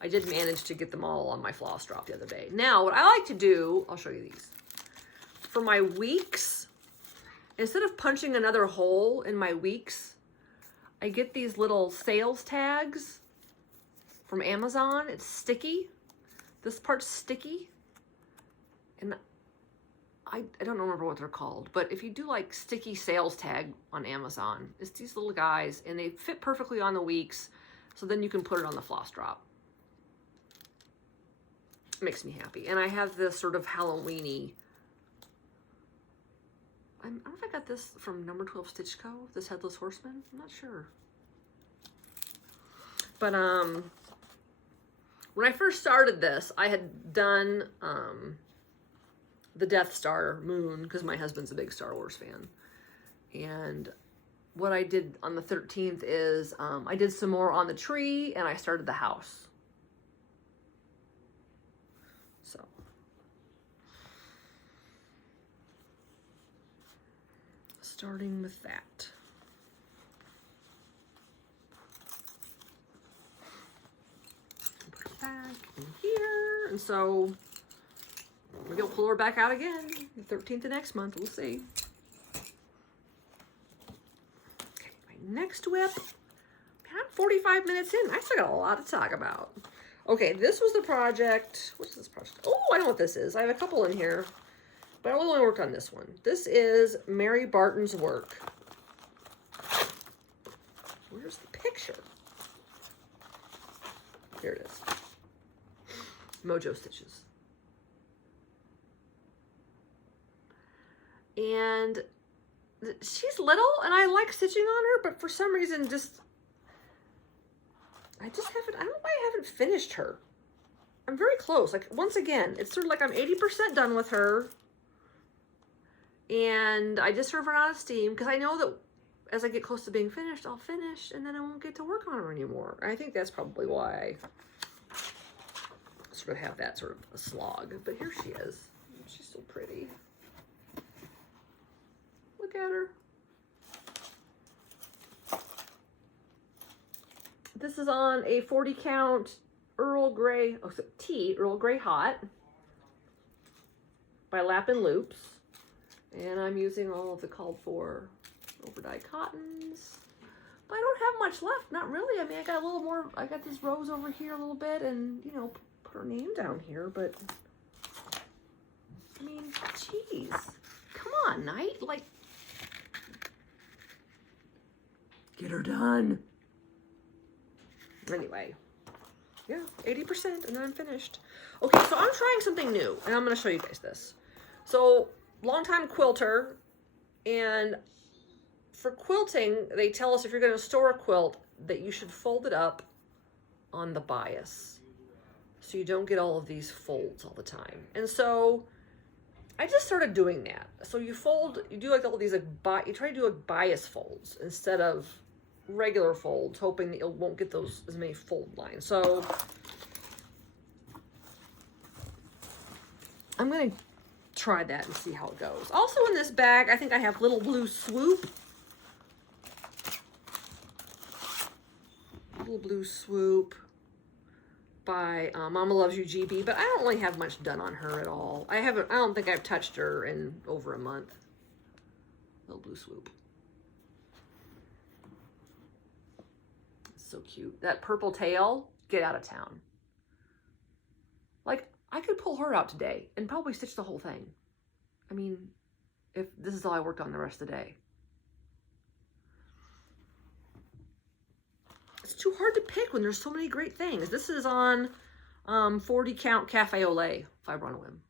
I did manage to get them all on my floss drop the other day. Now, what I like to do, I'll show you these. For my weeks, instead of punching another hole in my weeks, I get these little sales tags from Amazon. It's sticky. This part's sticky. And I don't remember what they're called, but if you do like sticky sales tag on Amazon, it's these little guys and they fit perfectly on the weeks. So then you can put it on the floss drop. It makes me happy. And I have this sort of Halloween-y, I don't know if I got this from Number 12 Stitch Co., this Headless Horseman. I'm not sure. But when I first started this, I had done the Death Star moon because my husband's a big Star Wars fan. And what I did on the 13th is I did some more on the tree and I started the house. So. Starting with that. Put it back in here. And so maybe I'll pull her back out again. The 13th of next month. We'll see. Okay, my next whip. Man, I'm 45 minutes in. I still got a lot to talk about. Okay, this was the project. What's this project? Oh, I know what this is. I have a couple in here, but I only worked on this one. This is Mary Barton's work. Where's the picture? Here it is. Mojo Stitches. And she's little, and I like stitching on her, but for some reason, I don't know why I haven't finished her. I'm very close. Like, once again, it's sort of like I'm 80% done with her. And I just sort of run out of steam because I know that as I get close to being finished, I'll finish and then I won't get to work on her anymore. I think that's probably why I sort of have that sort of a slog. But here she is. She's so pretty. Look at her. This is on a 40 count Earl Grey, Earl Grey Hot by Lap and Loops. And I'm using all of the called for overdyed cottons. But I don't have much left, not really. I mean, I got a little more, I got this rose over here a little bit and, you know, put her name down here, but I mean, geez, come on, Knight, like, get her done. Anyway, yeah, 80% and then I'm finished. Okay, so I'm trying something new and I'm going to show you guys this. So, longtime quilter, and for quilting, they tell us if you're going to store a quilt that you should fold it up on the bias so you don't get all of these folds all the time. And so I just started doing that. So you do like all these, like, you try to do like bias folds instead of regular folds, hoping that you won't get as many fold lines. So I'm going to try that and see how it goes. Also in this bag, I think I have Little Blue Swoop. Little Blue Swoop by Mama Loves You GB, but I don't really have much done on her at all. I don't think I've touched her in over a month. Little Blue Swoop. It's so cute. That purple tail get out of town. Like, I could pull her out today and probably stitch the whole thing. I mean, if this is all I worked on the rest of the day. It's too hard to pick when there's so many great things. This is on 40 count Cafe au lait, fiber on a whim.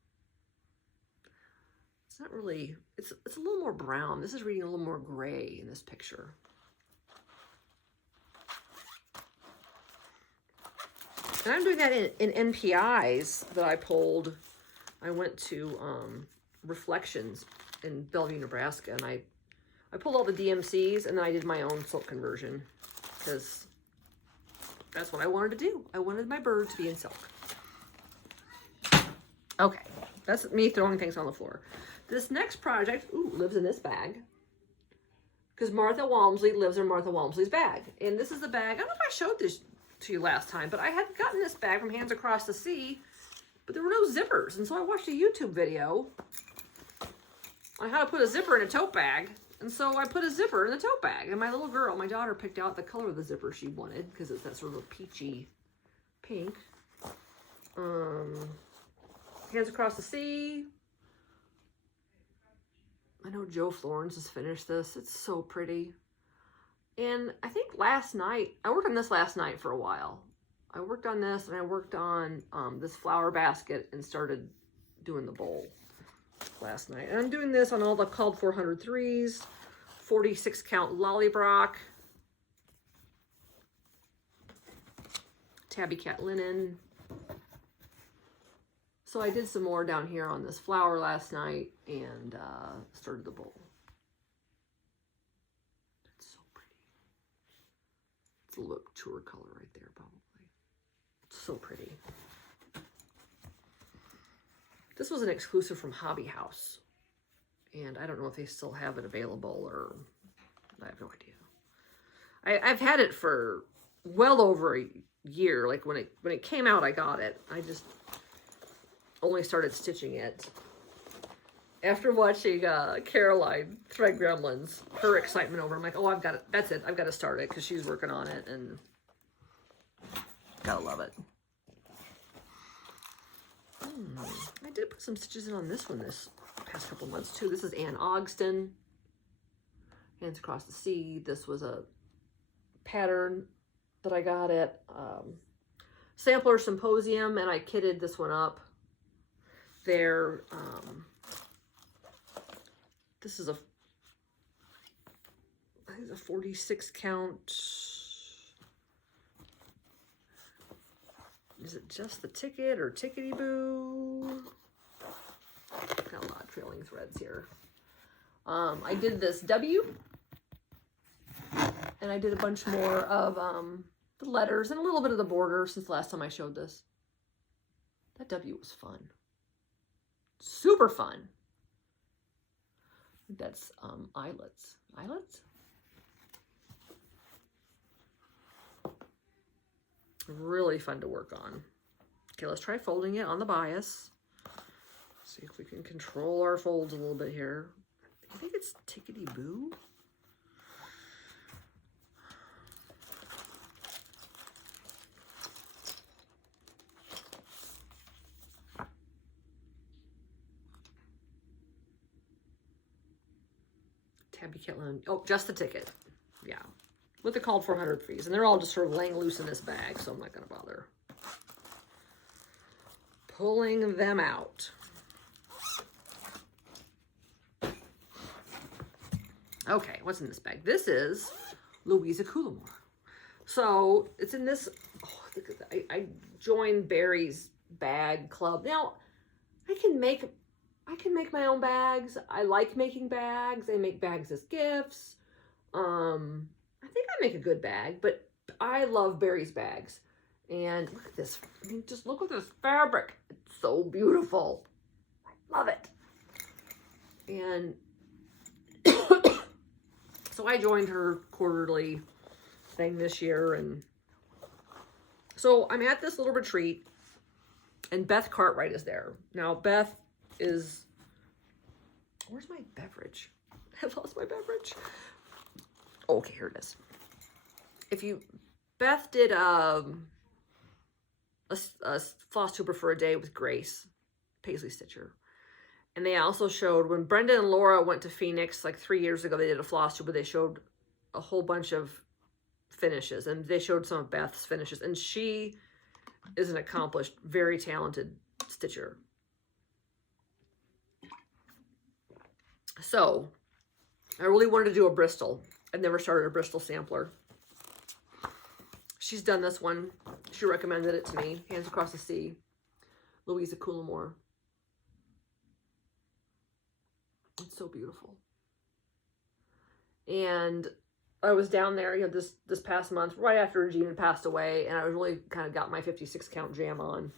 It's not really, it's a little more brown. This is reading a little more gray in this picture. And I'm doing that in NPIs that I pulled. I went to Reflections in Bellevue, Nebraska, and I pulled all the DMCs, and then I did my own silk conversion because that's what I wanted to do. I wanted my bird to be in silk. Okay, that's me throwing things on the floor. This next project, lives in this bag because Martha Walmsley lives in Martha Walmsley's bag. And this is the bag, I don't know if I showed this to you last time, but I had gotten this bag from Hands Across the Sea, but there were no zippers. And so I watched a YouTube video on how to put a zipper in a tote bag. And so I put a zipper in the tote bag. And my little girl, my daughter, picked out the color of the zipper she wanted because it's that sort of peachy pink. Hands Across the Sea. I know Joe Florence has finished this. It's so pretty. And I think last night, I worked on this last night for a while. I worked on this and I worked on this flower basket and started doing the bowl last night. And I'm doing this on all the called 403s, 46 count Lollybrock, Tabby Cat linen. So I did some more down here on this flower last night and started the bowl. It's so pretty. It's a little tour color right there, probably. It's so pretty. This was an exclusive from Hobby House. And I don't know if they still have it available or I have no idea. I've had it for well over a year. Like when it came out, I got it. I just only started stitching it after watching Caroline Thread Gremlins, her excitement over. I'm like, oh, I've got it. That's it. I've got to start it because she's working on it and gotta love it. I did put some stitches in on this one this past couple months too. This is Ann Ogston, Hands Across the Sea. This was a pattern that I got at Sampler Symposium, and I kitted this one up there. This is I think it's a 46 count. Is it Just the Ticket or Tickety Boo? Got a lot of trailing threads here. I did this W, and I did a bunch more of the letters and a little bit of the border since the last time I showed this. That W was fun. Super fun. That's eyelets. Eyelets? Really fun to work on. Okay, let's try folding it on the bias. See if we can control our folds a little bit here. I think it's Tickety Boo. Tabby Cat Linen. Oh, Just the Ticket. Yeah. With the called 400 fees. And they're all just sort of laying loose in this bag, so I'm not going to bother pulling them out. Okay, what's in this bag? This is Louisa Coulamore. So it's in this, I joined Barry's bag club. Now, I can make my own bags. I like making bags. I make bags as gifts. I think I make a good bag, but I love Barry's bags. And look at this. I mean, just look at this fabric. It's so beautiful. I love it. And so I joined her quarterly thing this year. And so I'm at this little retreat, and Beth Cartwright is there. Now, Beth is, where's my beverage? I've lost my beverage. Okay, here it is. Beth did a floss tuber for a day with Grace, Paisley Stitcher. And they also showed, when Brenda and Laura went to Phoenix like 3 years ago, they did a floss tuber. They showed a whole bunch of finishes, and they showed some of Beth's finishes. And she is an accomplished, very talented stitcher. So I really wanted to do a Bristol. I've never started a Bristol sampler. She's done this one. She recommended it to me. Hands Across the Sea. Louisa Coulamore. It's so beautiful. And I was down there, you know, this past month, right after Regina passed away, and I was really kind of got my 56 count jam on.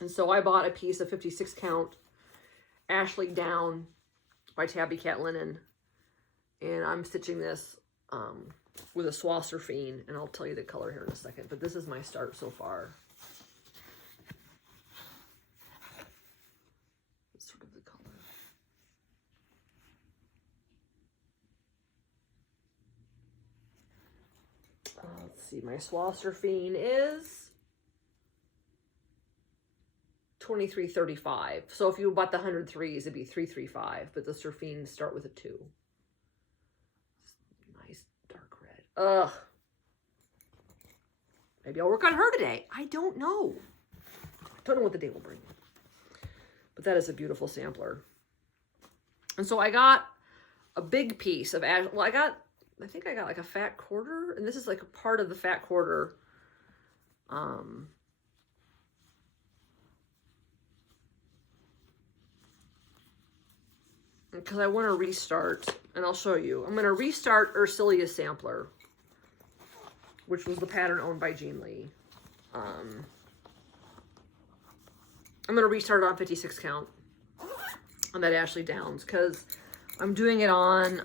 And so I bought a piece of 56 count Ashley Down by Tabby Cat Linen. And I'm stitching this with a Swasserfine, and I'll tell you the color here in a second. But this is my start so far. It's sort of the color. Let's see, my Swasserfine is $23.35. So if you bought the 103s, it'd be $3.35, but the Surfines start with a 2. Nice dark red. Ugh. Maybe I'll work on her today. I don't know. Don't know what the day will bring. But that is a beautiful sampler. And so I got a big piece of ash. Well, I think I got like a fat quarter, and this is like a part of the fat quarter. Because I want to restart, and I'll show you. I'm going to restart Ursilia's sampler, which was the pattern owned by Jean Lee. I'm going to restart it on 56 count on that Ashley Downs, because I'm doing it on,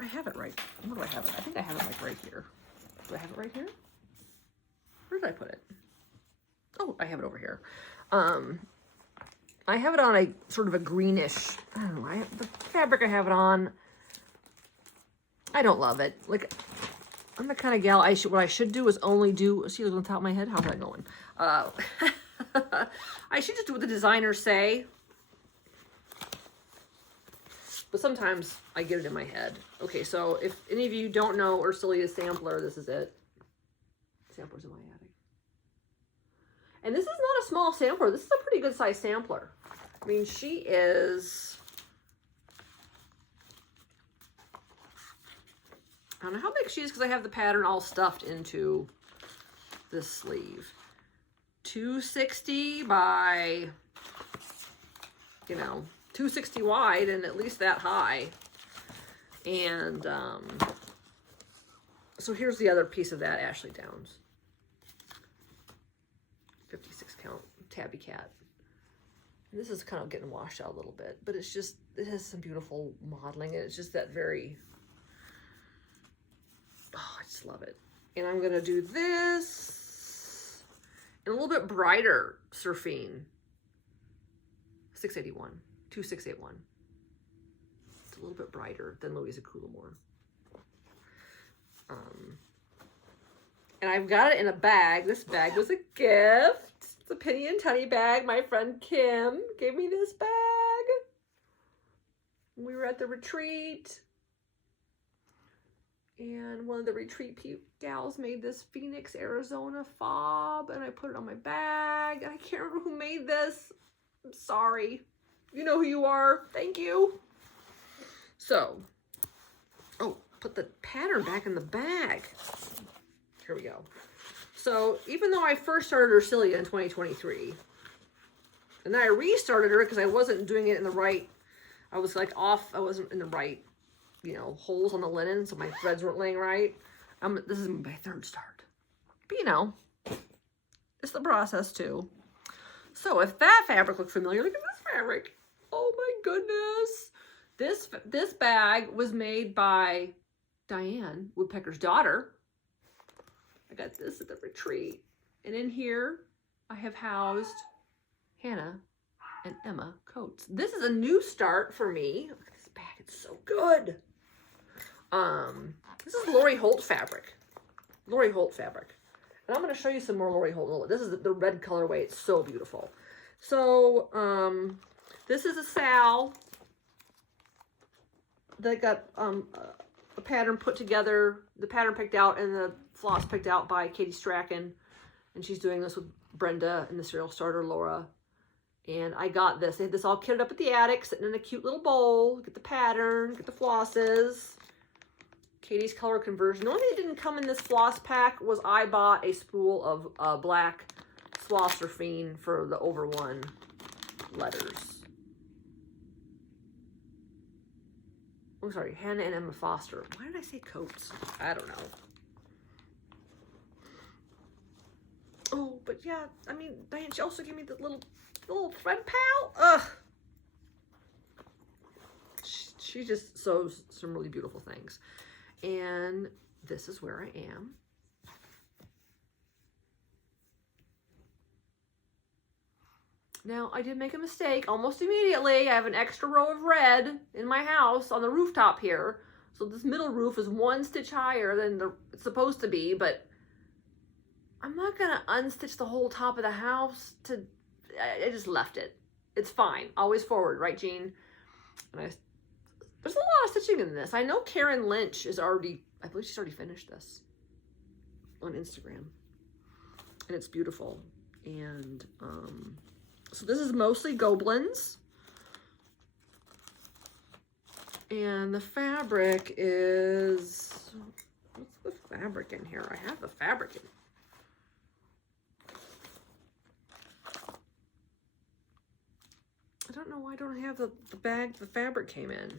I have it right. Where do I have it? I think I have it like right here. Do I have it right here? Where did I put it? Oh, I have it over here. I have it on a sort of a greenish, I don't know, the fabric I have it on, I don't love it. Like, I'm the kind of gal, what I should do is only do, see, look on the top of my head, how's that going? I should just do what the designers say. But sometimes I get it in my head. Okay, so if any of you don't know Ursilia's sampler, this is it. Sampler's in my attic. And this is not a small sampler. This is a pretty good size sampler. I mean, she is, I don't know how big she is because I have the pattern all stuffed into this sleeve. 260 by, you know, 260 wide and at least that high. And so here's the other piece of that Ashley Downs. 56 count Tabby Cat. And this is kind of getting washed out a little bit, but it's just, it has some beautiful modeling, and it's just that very, oh, I just love it. And I'm going to do this in a little bit brighter Surfine. 681, 2681. It's a little bit brighter than Louisa Coulamore. And I've got it in a bag. This bag was a gift. It's a penny and penny bag. My friend Kim gave me this bag. We were at the retreat. And one of the retreat gals made this Phoenix, Arizona fob. And I put it on my bag. And I can't remember who made this. I'm sorry. You know who you are. Thank you. So, oh, put the pattern back in the bag. Here we go. So even though I first started Ursilia in 2023, and then I restarted her because I wasn't doing it in the right, I was like off, I wasn't in the right, you know, holes on the linen, so my threads weren't laying right. This is my third start. But you know, it's the process too. So if that fabric looks familiar, look at this fabric. Oh my goodness. This bag was made by Diane, Woodpecker's daughter. I got this at the retreat. And in here, I have housed Hannah and Emma Coates. This is a new start for me. Look at this bag, it's so good. This is Lori Holt fabric. Lori Holt fabric. And I'm going to show you some more Lori Holt. This is the red colorway. It's so beautiful. So, this is a Sal that got a pattern put together, the pattern picked out and the floss picked out by Katie Strachan. And she's doing this with Brenda and the serial starter, Laura. And I got this. They had this all kitted up at the attic, sitting in a cute little bowl. Get the pattern, get the flosses. Katie's color conversion. The only thing that didn't come in this floss pack was I bought a spool of black Flosstube for the over one letters. I'm sorry, Hannah and Emma Foster. Why did I say coats? I don't know. Oh, but yeah, I mean, Diane, she also gave me the little thread pal. Ugh. She just sews some really beautiful things. And this is where I am. Now, I did make a mistake almost immediately. I have an extra row of red in my house on the rooftop here. So this middle roof is 1 stitch higher than it's supposed to be, but I'm not going to unstitch the whole top of the house. I just left it. It's fine. Always forward, right, Jean? And there's a lot of stitching in this. I know Karen Lynch is already, I believe she's already finished this on Instagram. And it's beautiful. And so this is mostly Goblins. And the fabric is, what's the fabric in here? I have the fabric in. I don't know why I don't have the bag the fabric came in.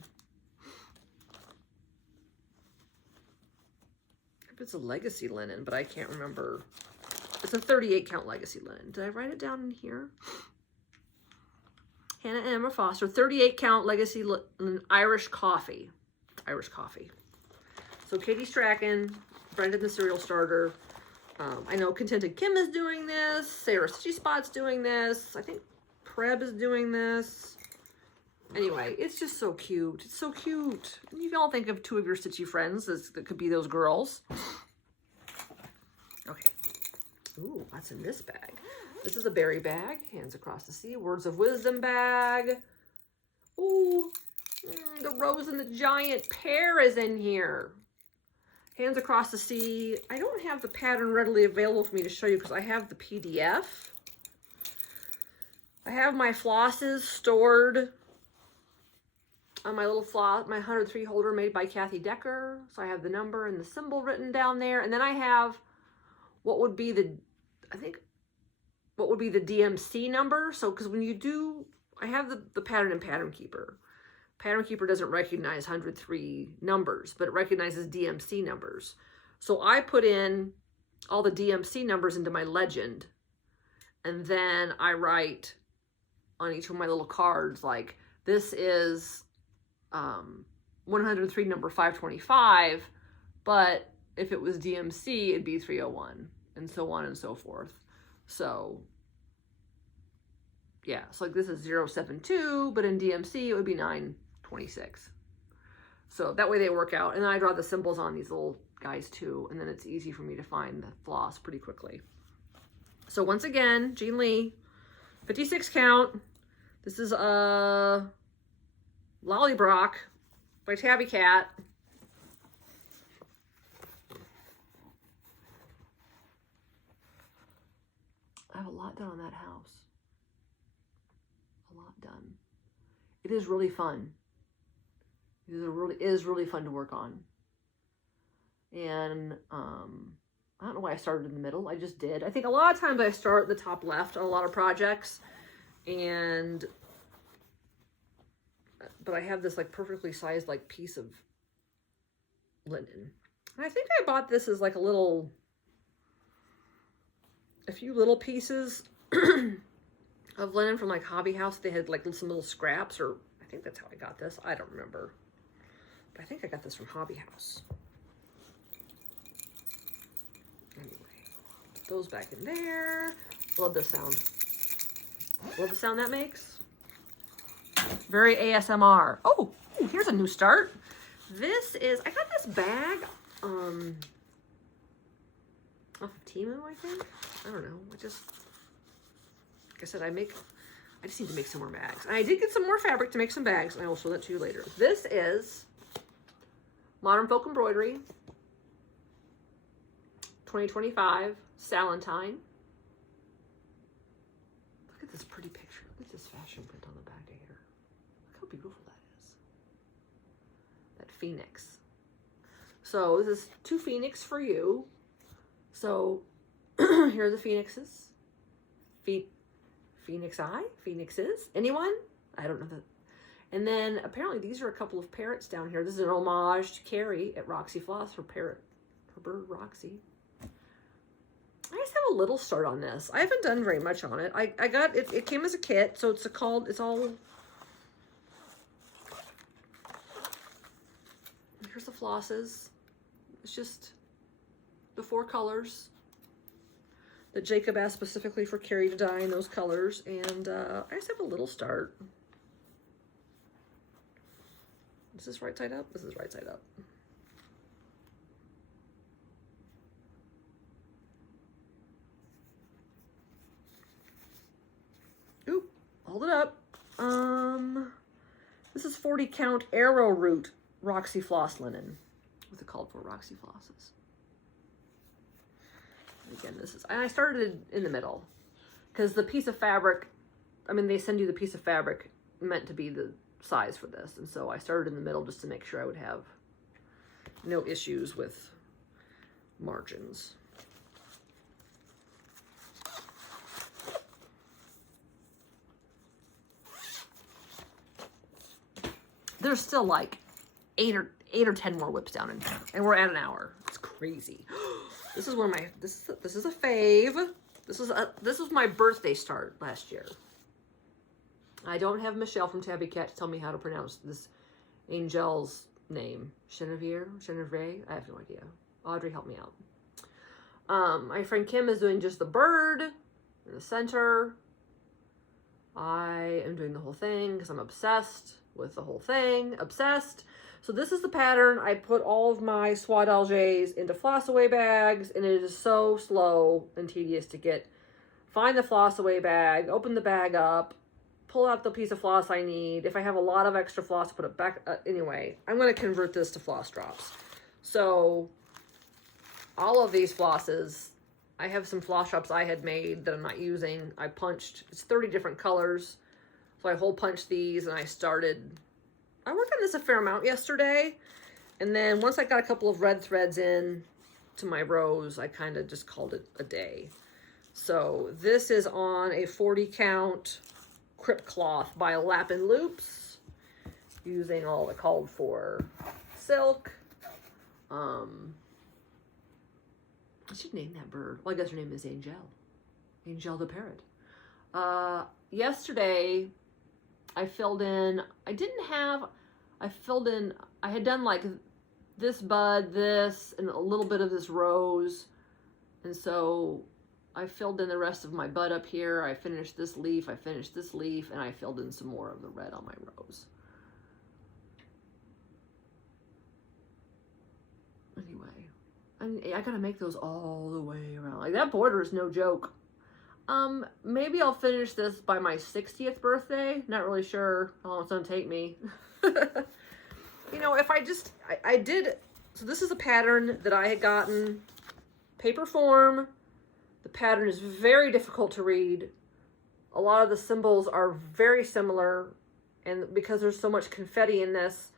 If it's a legacy linen, but I can't remember. It's a 38 count legacy linen. Did I write it down in here? Hannah and Emma Foster, 38 count legacy linen, Irish coffee. Irish coffee. So Katie Strachan, Brendan the serial starter. I know Contented Kim is doing this. Sarah Stitchy Spot's doing this. I think Preb is doing this. Anyway, it's just so cute. It's so cute. You can all think of 2 of your stitchy friends that could be those girls. Okay. Ooh, what's in this bag? This is a berry bag. Hands Across the Sea. Words of Wisdom bag. Ooh, the Rose and the Giant pear is in here. Hands Across the Sea. I don't have the pattern readily available for me to show you because I have the PDF. I have my flosses stored on my little floss, my 103 holder made by Kathy Decker. So I have the number and the symbol written down there. And then I have what would be the, I think, what would be the DMC number. So, because when you do, I have the pattern in Pattern Keeper. Pattern Keeper doesn't recognize 103 numbers, but it recognizes DMC numbers. So I put in all the DMC numbers into my legend. And then I write on each of my little cards, like, this is 103 number 525, but if it was DMC, it'd be 301, and so on and so forth. So, yeah, so like this is 072, but in DMC, it would be 926. So that way they work out. And then I draw the symbols on these little guys too, and then it's easy for me to find the floss pretty quickly. So once again, Jean Lee, 56 count. This is a Lollybrock by Tabby Cat. I have a lot done on that house. A lot done. It is really fun. It is really fun to work on. And I don't know why I started in the middle. I just did. I think a lot of times I start at the top left on a lot of projects. But I have this like perfectly sized like piece of linen. And I think I bought this as like a few little pieces of linen from like Hobby House. They had like some little scraps, or I think that's how I got this. I don't remember. But I think I got this from Hobby House. Anyway, put those back in there. Love this sound. Love the sound that makes. Very ASMR. Oh, here's a new start. This is, I got this bag. Timu, I think. I don't know. Like I said, I just need to make some more bags. And I did get some more fabric to make some bags, and I will show that to you later. This is Modern Folk Embroidery 2025 Salentine. Look at this pretty picture. Look at this fashion print on the back here. Look how beautiful that is. That phoenix. So this is 2 phoenix for you. So here are the phoenixes. Phoenix eye? Phoenixes? Anyone? I don't know that. And then apparently these are a couple of parrots down here. This is an homage to Carrie at Roxy Floss, her parrot, her bird Roxy. I just have a little start on this. I haven't done very much on it. I got it. It came as a kit, so it's all. Here's the flosses. It's just the 4 colors that Jacob asked specifically for Carrie to dye in those colors, and I just have a little start. Is this right side up? This is right side up. Ooh, hold it up. This is 40 count arrowroot Roxy Floss linen. What's it called for? Roxy Flosses. Again, this is, and I started in the middle because the piece of fabric, I mean, they send you the piece of fabric meant to be the size for this. And so I started in the middle just to make sure I would have no issues with margins. There's still like 8 or 10 more whips down in here, and we're at an hour. It's crazy. This is one of my, this is a fave. This was my birthday start last year. I don't have Michelle from Tabby Cat to tell me how to pronounce this angel's name. Genevieve? I have no idea. Audrey, help me out. My friend Kim is doing just the bird in the center. I am doing the whole thing because I'm obsessed with the whole thing. Obsessed. So this is the pattern. I put all of my soie d'Alger into floss away bags, and it is so slow and tedious to find the floss away bag, open the bag up, pull out the piece of floss I need. If I have a lot of extra floss, put it back. Anyway, I'm going to convert this to floss drops. So all of these flosses, I have some floss drops I had made that I'm not using. I punched, it's 30 different colors. So I hole punched these, and I worked on this a fair amount yesterday. And then once I got a couple of red threads in to my rows, I kind of just called it a day. So this is on a 40 count crip cloth by Lappin Loops, using all the called for silk. I should name that bird. Well, I guess her name is Angel. Angel the parrot. Yesterday, I filled in, I had done like this bud, this, and a little bit of this rose. And so I filled in the rest of my bud up here. I finished this leaf, and I filled in some more of the red on my rose. Anyway, I gotta make those all the way around. Like, that border is no joke. Maybe I'll finish this by my 60th birthday. Not really sure how long it's gonna take me. You know, if I did, so this is a pattern that I had gotten, paper form. The pattern is very difficult to read. A lot of the symbols are very similar, and because there's so much confetti in this,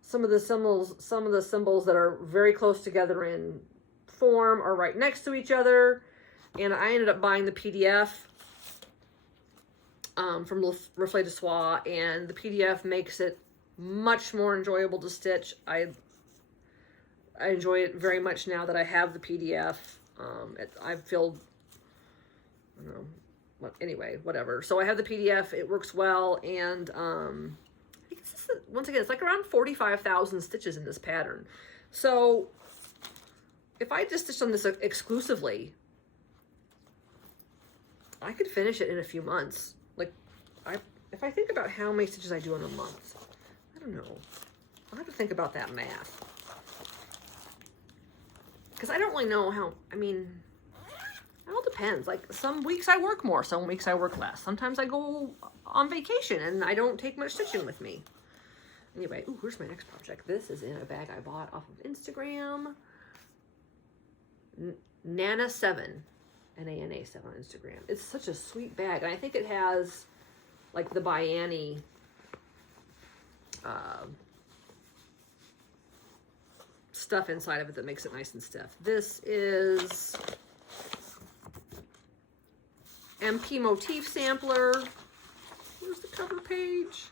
some of the symbols that are very close together in form are right next to each other. And I ended up buying the PDF from Reflet de Soie, and the PDF makes it much more enjoyable to stitch. I enjoy it very much now that I have the PDF. I've filled, I don't know, anyway, whatever. So I have the PDF. It works well, and I think this is, once again, it's like around 45,000 stitches in this pattern. So if I just stitched on this exclusively, I could finish it in a few months. Like, if I think about how many stitches I do in a month, I don't know. I'll have to think about that math. Because I don't really know how, I mean, It all depends. Like some weeks I work more, some weeks I work less. Sometimes I go on vacation and I don't take much stitching with me. Anyway, ooh, here's my next project. This is in a bag I bought off of Instagram. Nana7. Nana7 on Instagram. It's such a sweet bag. And I think it has like the Biani stuff inside of it that makes it nice and stiff. This is MP Motif Sampler. Where's the cover page?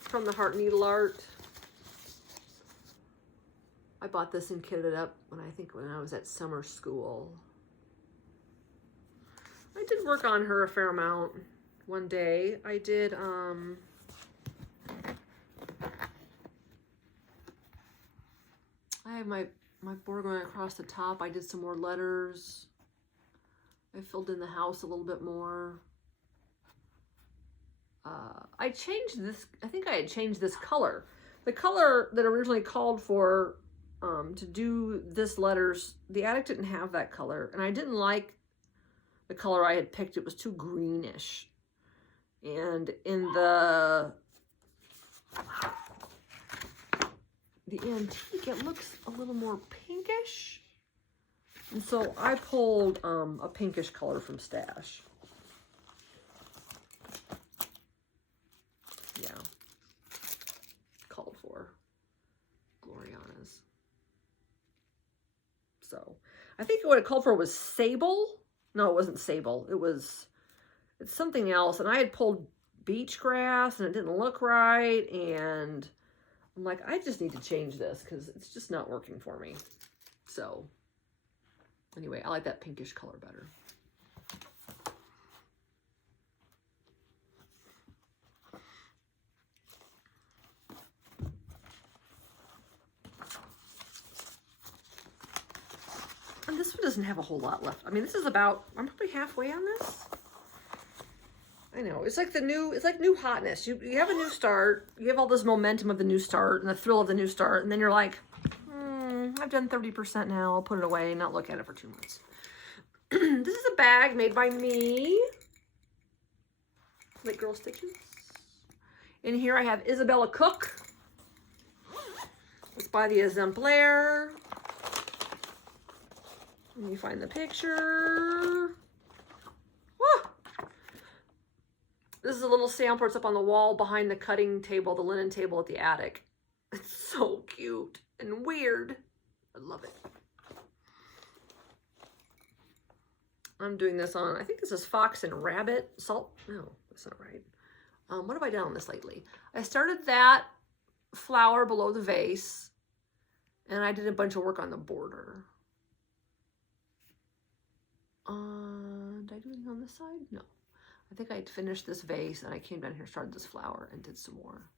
From the Heart Needle Art. I bought this and kitted it up when I was at summer school. I did work on her a fair amount one day. I did, I have my board going across the top. I did some more letters. I filled in the house a little bit more. I changed this, I think I had changed this color. The color that originally called for to do this letters, the attic didn't have that color, and I didn't like the color I had picked. It was too greenish. And in the antique, it looks a little more pinkish. And so I pulled a pinkish color from Stash. Yeah. Called for Gloriana's. So I think what it called for was sable. No, it wasn't sable. It's something else. And I had pulled beach grass and it didn't look right. And I'm like, I just need to change this because it's just not working for me. So anyway, I like that pinkish color better. And this one doesn't have a whole lot left. I mean, this is about, I'm probably halfway on this. I know, it's like new hotness. You have a new start, you have all this momentum of the new start and the thrill of the new start, and then you're like, I've done 30% now, I'll put it away and not look at it for 2 months. This is a bag made by me. Like Girl Stitches. In here I have Isabella Cook. It's by the Exemplaire. Let me find the picture. Woo! This is a little sampler. It's up on the wall behind the cutting table, the linen table at the attic. It's so cute and weird. I love it. I'm doing this on, I think this is Fox and Rabbit. Salt, no, that's not right. What have I done on this lately? I started that flower below the vase, and I did a bunch of work on the border. Did I do anything on this side? No. I think I finished this vase, and I came down here, started this flower, and did some more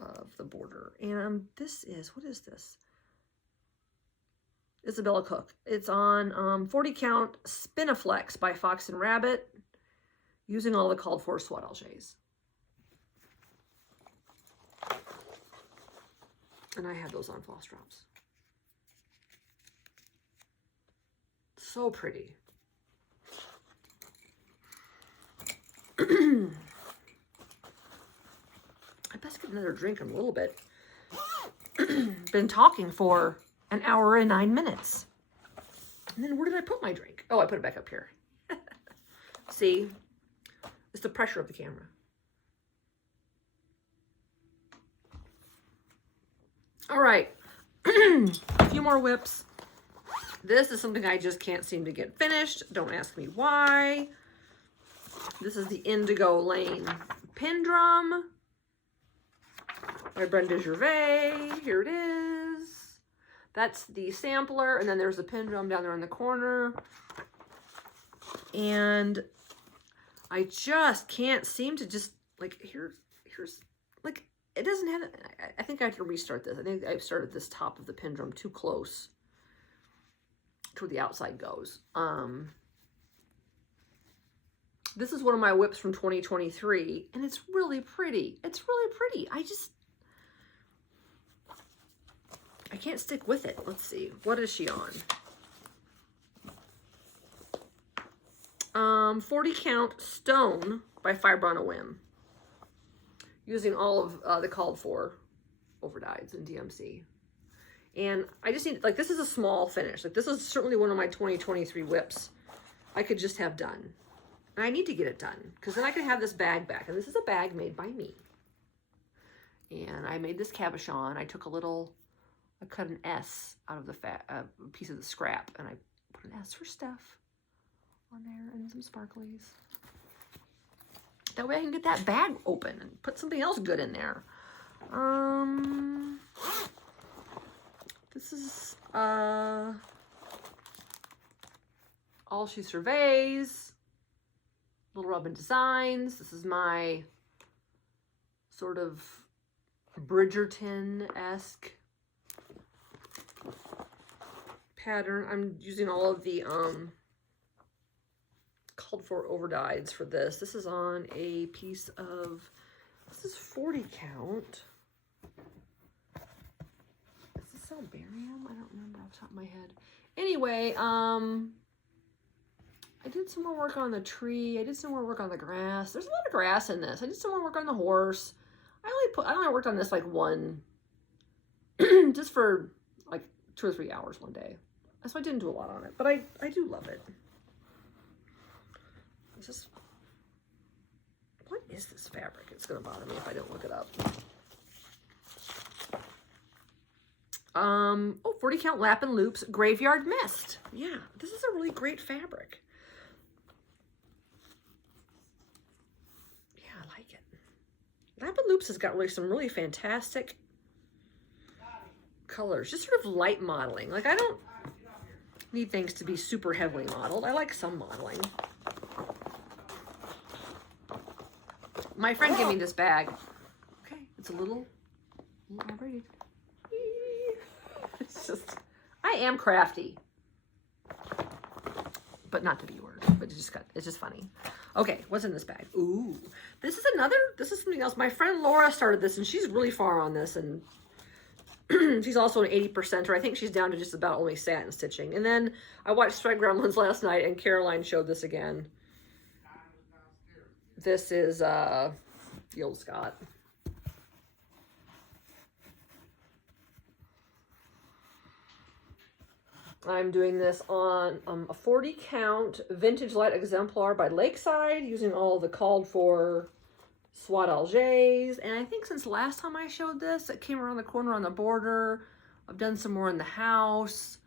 of the border. And this is, what is this? Isabella Cook. It's on 40 count Spinaflex by Fox and Rabbit, using all the called for sweat algaes. And I have those on floss drops. So pretty. I best get another drink in a little bit. Been talking for an hour and 9 minutes. And then where did I put my drink? Oh, I put it back up here. See? It's the pressure of the camera. All right. A few more whips. This is something I just can't seem to get finished. Don't ask me why. This is the Indigo Lane Pin Drum by Brenda Gervais. Here it is. That's the sampler, and then there's the pin drum down there in the corner. And I just can't seem to just, like, here's, like, it doesn't have, I think I have to restart this. I think I've started this top of the pin drum too close to where the outside goes. This is one of my whips from 2023, and it's really pretty. It's really pretty. I can't stick with it. Let's see. What is she on? 40 count stone by Fiber on a Whim. Using all of the called for overdyes in DMC. And I just need, like, this is a small finish. Like, this is certainly one of my 2023 whips I could just have done. And I need to get it done because then I can have this bag back. And this is a bag made by me. And I made this cabochon. I took I cut an S out of the piece of the scrap. And I put an S for Steph on there and some sparklies. That way I can get that bag open and put something else good in there. This is All She Surveys, Little Robin Designs. This is my sort of Bridgerton-esque pattern. I'm using all of the called for overdyes for this. This is on a piece of, this is 40 count. Is this Albarium? I don't remember off the top of my head. Anyway, I did some more work on the tree. I did some more work on the grass. There's a lot of grass in this. I did some more work on the horse. I only worked on this like just for like 2 or 3 hours one day. So I didn't do a lot on it, but I do love it. What is this fabric? It's gonna bother me if I don't look it up. 40 count Lap and Loops Graveyard Mist. Yeah, this is a really great fabric. Yeah, I like it. Lap and Loops has got some really fantastic colors. Just sort of light modeling. Like, I don't need things to be super heavily modeled. I like some modeling. My friend gave me this bag. Okay, it's a little R-rated. It's just, I am crafty, but not the B word. But it's just funny. Okay, what's in this bag? Ooh, this is something else. My friend Laura started this, and she's really far on this, and she's also an 80%er. I think she's down to just about only satin stitching. And then I watched Strike Gremlins last night, and Caroline showed this again. This is the old Scott. I'm doing this on a 40 count vintage light exemplar by Lakeside, using all the called for Swat Algés. And I think since last time I showed this, it came around the corner on the border. I've done some more in the house.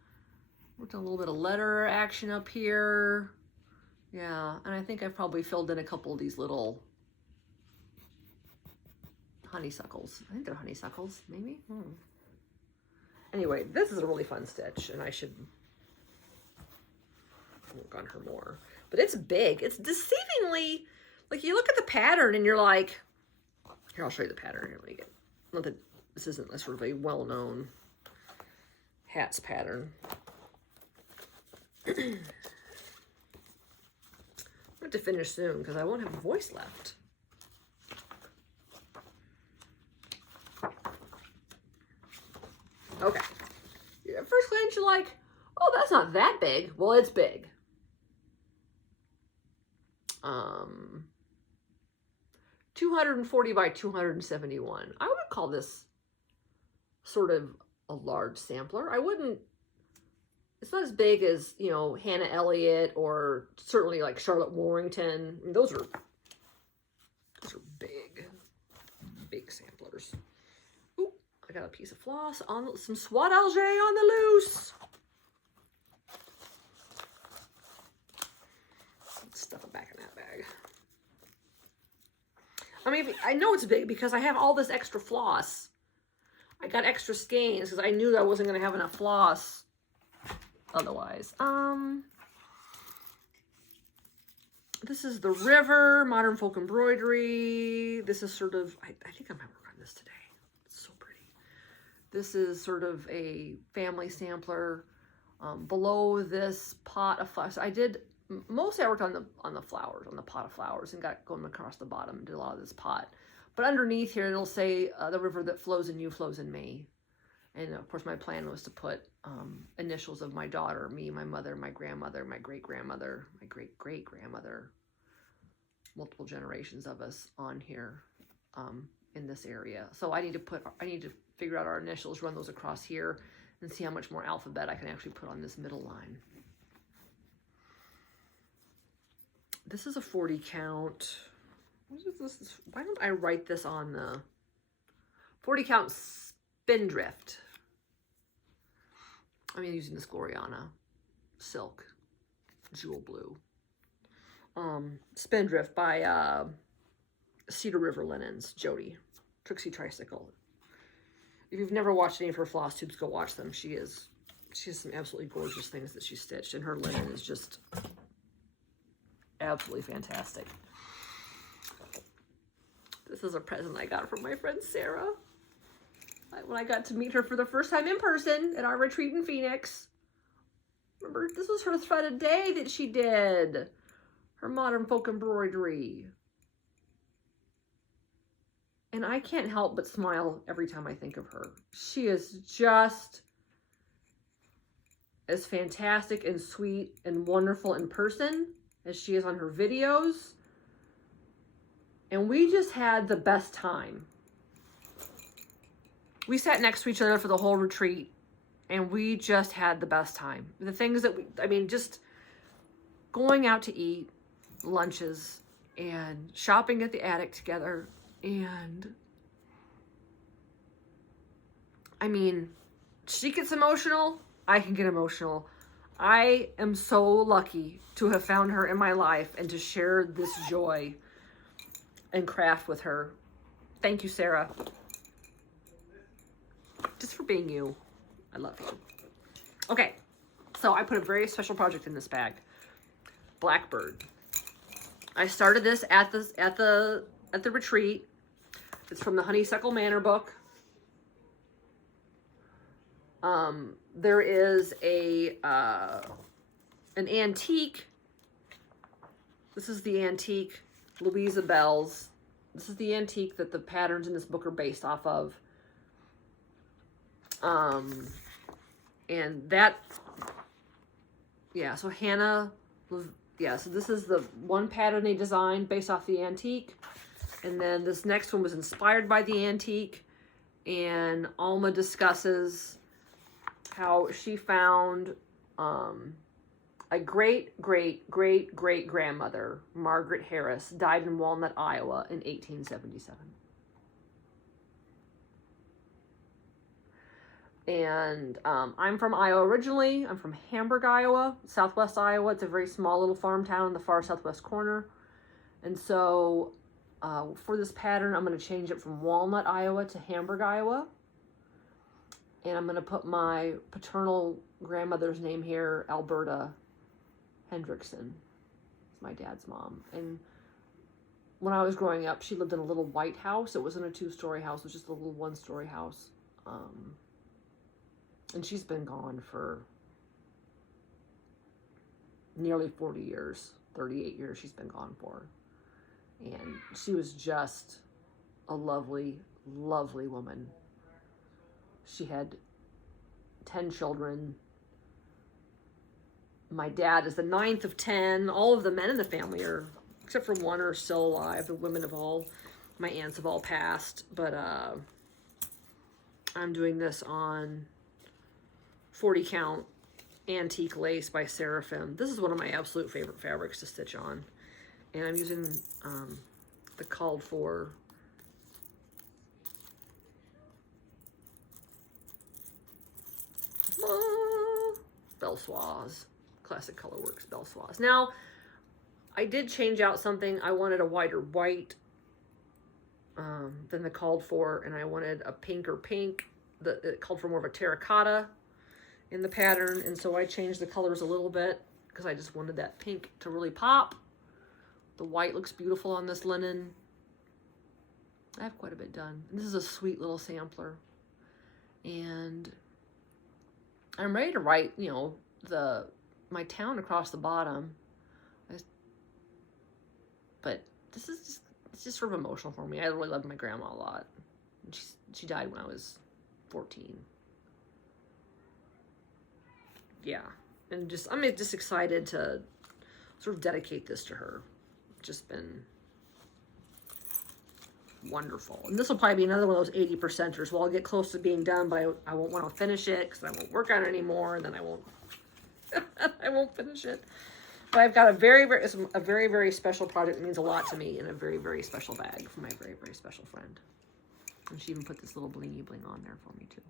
Worked on a little bit of letter action up here. Yeah, and I think I've probably filled in a couple of these little honeysuckles. I think they're honeysuckles, maybe? Anyway, this is a really fun stitch, and I should work on her more. But it's big. It's deceivingly, like, you look at the pattern and you're like, here, I'll show you the pattern. Here, let me get, not that this isn't a sort of a well-known hats pattern. I'm going to finish soon because I won't have a voice left. Okay. At first glance, you're like, oh, that's not that big. Well, it's big. 240 by 271. I would call this sort of a large sampler. I wouldn't, it's not as big as, you know, Hannah Elliott or certainly like Charlotte Warrington. I mean, those are big samplers. Ooh, I got a piece of floss on some Swat Algé on the loose. Let's stuff it back in that bag. I mean, I know it's big because I have all this extra floss. I got extra skeins because I knew that I wasn't going to have enough floss otherwise. This is the River Modern Folk Embroidery. This is sort of, I think I might work on this today. It's so pretty. This is sort of a family sampler. Below this pot of flowers, mostly I worked on the flowers, on the pot of flowers, and got going across the bottom and did a lot of this pot. But underneath here, it'll say the river that flows in you flows in me. And of course my plan was to put initials of my daughter, me, my mother, my grandmother, my great-grandmother, my great-great-grandmother, multiple generations of us on here in this area. So I need to figure out our initials, run those across here, and see how much more alphabet I can actually put on this middle line. This is a 40 count. What is this? Why don't I write this on the 40 count Spindrift? I'm using this Gloriana silk jewel blue. Spindrift by Cedar River Linens, Jody. Trixie Tricycle. If you've never watched any of her floss tubes, go watch them. She has some absolutely gorgeous things that she stitched, and her linen is just absolutely fantastic. This is a present I got from my friend Sarah when I got to meet her for the first time in person at our retreat in Phoenix. Remember, this was her thread a day that she did. Her modern folk embroidery. And I can't help but smile every time I think of her. She is just as fantastic and sweet and wonderful in person as she is on her videos. And we just had the best time. We sat next to each other for the whole retreat, and we just had the best time. The things that just going out to eat, lunches, and shopping at the attic together. And she gets emotional, I can get emotional. I am so lucky to have found her in my life and to share this joy and craft with her. Thank you, Sarah. Just for being you. I love you. Okay, so I put a very special project in this bag. Blackbird. I started this at the retreat. It's from the Honeysuckle Manor book. There is an antique. This is the antique Louisa Bell's. This is the antique that the patterns in this book are based off of. And that, yeah, so Hannah, yeah, so this is the one pattern they designed based off the antique. And then this next one was inspired by the antique. And Alma discusses how she found a great-great-great-great-grandmother, Margaret Harris, died in Walnut, Iowa in 1877. And I'm from Iowa originally. I'm from Hamburg, Iowa, southwest Iowa. It's a very small little farm town in the far southwest corner. And so for this pattern, I'm going to change it from Walnut, Iowa to Hamburg, Iowa. And I'm going to put my paternal grandmother's name here, Alberta Hendrickson. It's my dad's mom. And when I was growing up, she lived in a little white house. It wasn't a two-story house. It was just a little one-story house. And she's been gone for nearly 40 years, 38 years she's been gone for. And she was just a lovely, lovely woman. She had 10 children. My dad is the 9th of 10. All of the men in the family are, except for one, are still alive. The women have all, my aunts have all passed. But I'm doing this on 40 count antique lace by Seraphim. This is one of my absolute favorite fabrics to stitch on. And I'm using the called for Belsoise, Classic Colorworks Belsoise. Now, I did change out something. I wanted a whiter white than the called for, and I wanted a pinker pink. It called for more of a terracotta in the pattern, and so I changed the colors a little bit because I just wanted that pink to really pop. The white looks beautiful on this linen. I have quite a bit done. And this is a sweet little sampler. And I'm ready to write, you know, my town across the bottom. But this is it's just sort of emotional for me. I really loved my grandma a lot. She died when I was 14. yeah. And just, I'm just excited to sort of dedicate this to her. Just been wonderful. And this will probably be another one of those 80%ers. Well, I'll get close to being done, but I won't want to finish it because I won't work on it anymore, and then I won't I won't finish it. But I've got a very, very special project that means a lot to me in a very, very special bag from my very, very special friend. And she even put this little blingy bling on there for me too.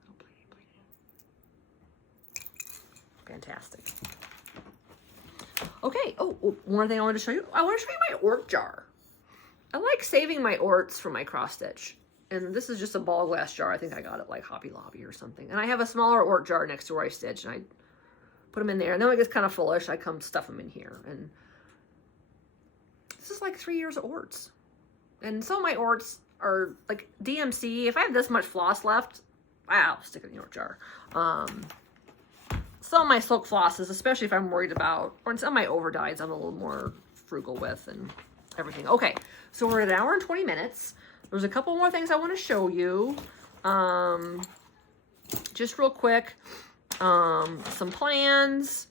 Little blingy bling. Fantastic. Okay. Oh, one more thing I wanted to show you. I want to show you my ort jar. I like saving my orts for my cross stitch. And this is just a ball glass jar. I think I got it like Hobby Lobby or something. And I have a smaller ort jar next to where I stitch, and I put them in there. And then when it gets kind of fullish, I come stuff them in here. And this is like 3 years of orts. And some of my orts are like DMC. If I have this much floss left, I'll stick it in the ort jar. Some of my silk flosses, especially if I'm worried about, or some of my overdyes, I'm a little more frugal with and everything. Okay, so we're at 1 hour and 20 minutes. There's a couple more things I want to show you. Just real quick. Some plans.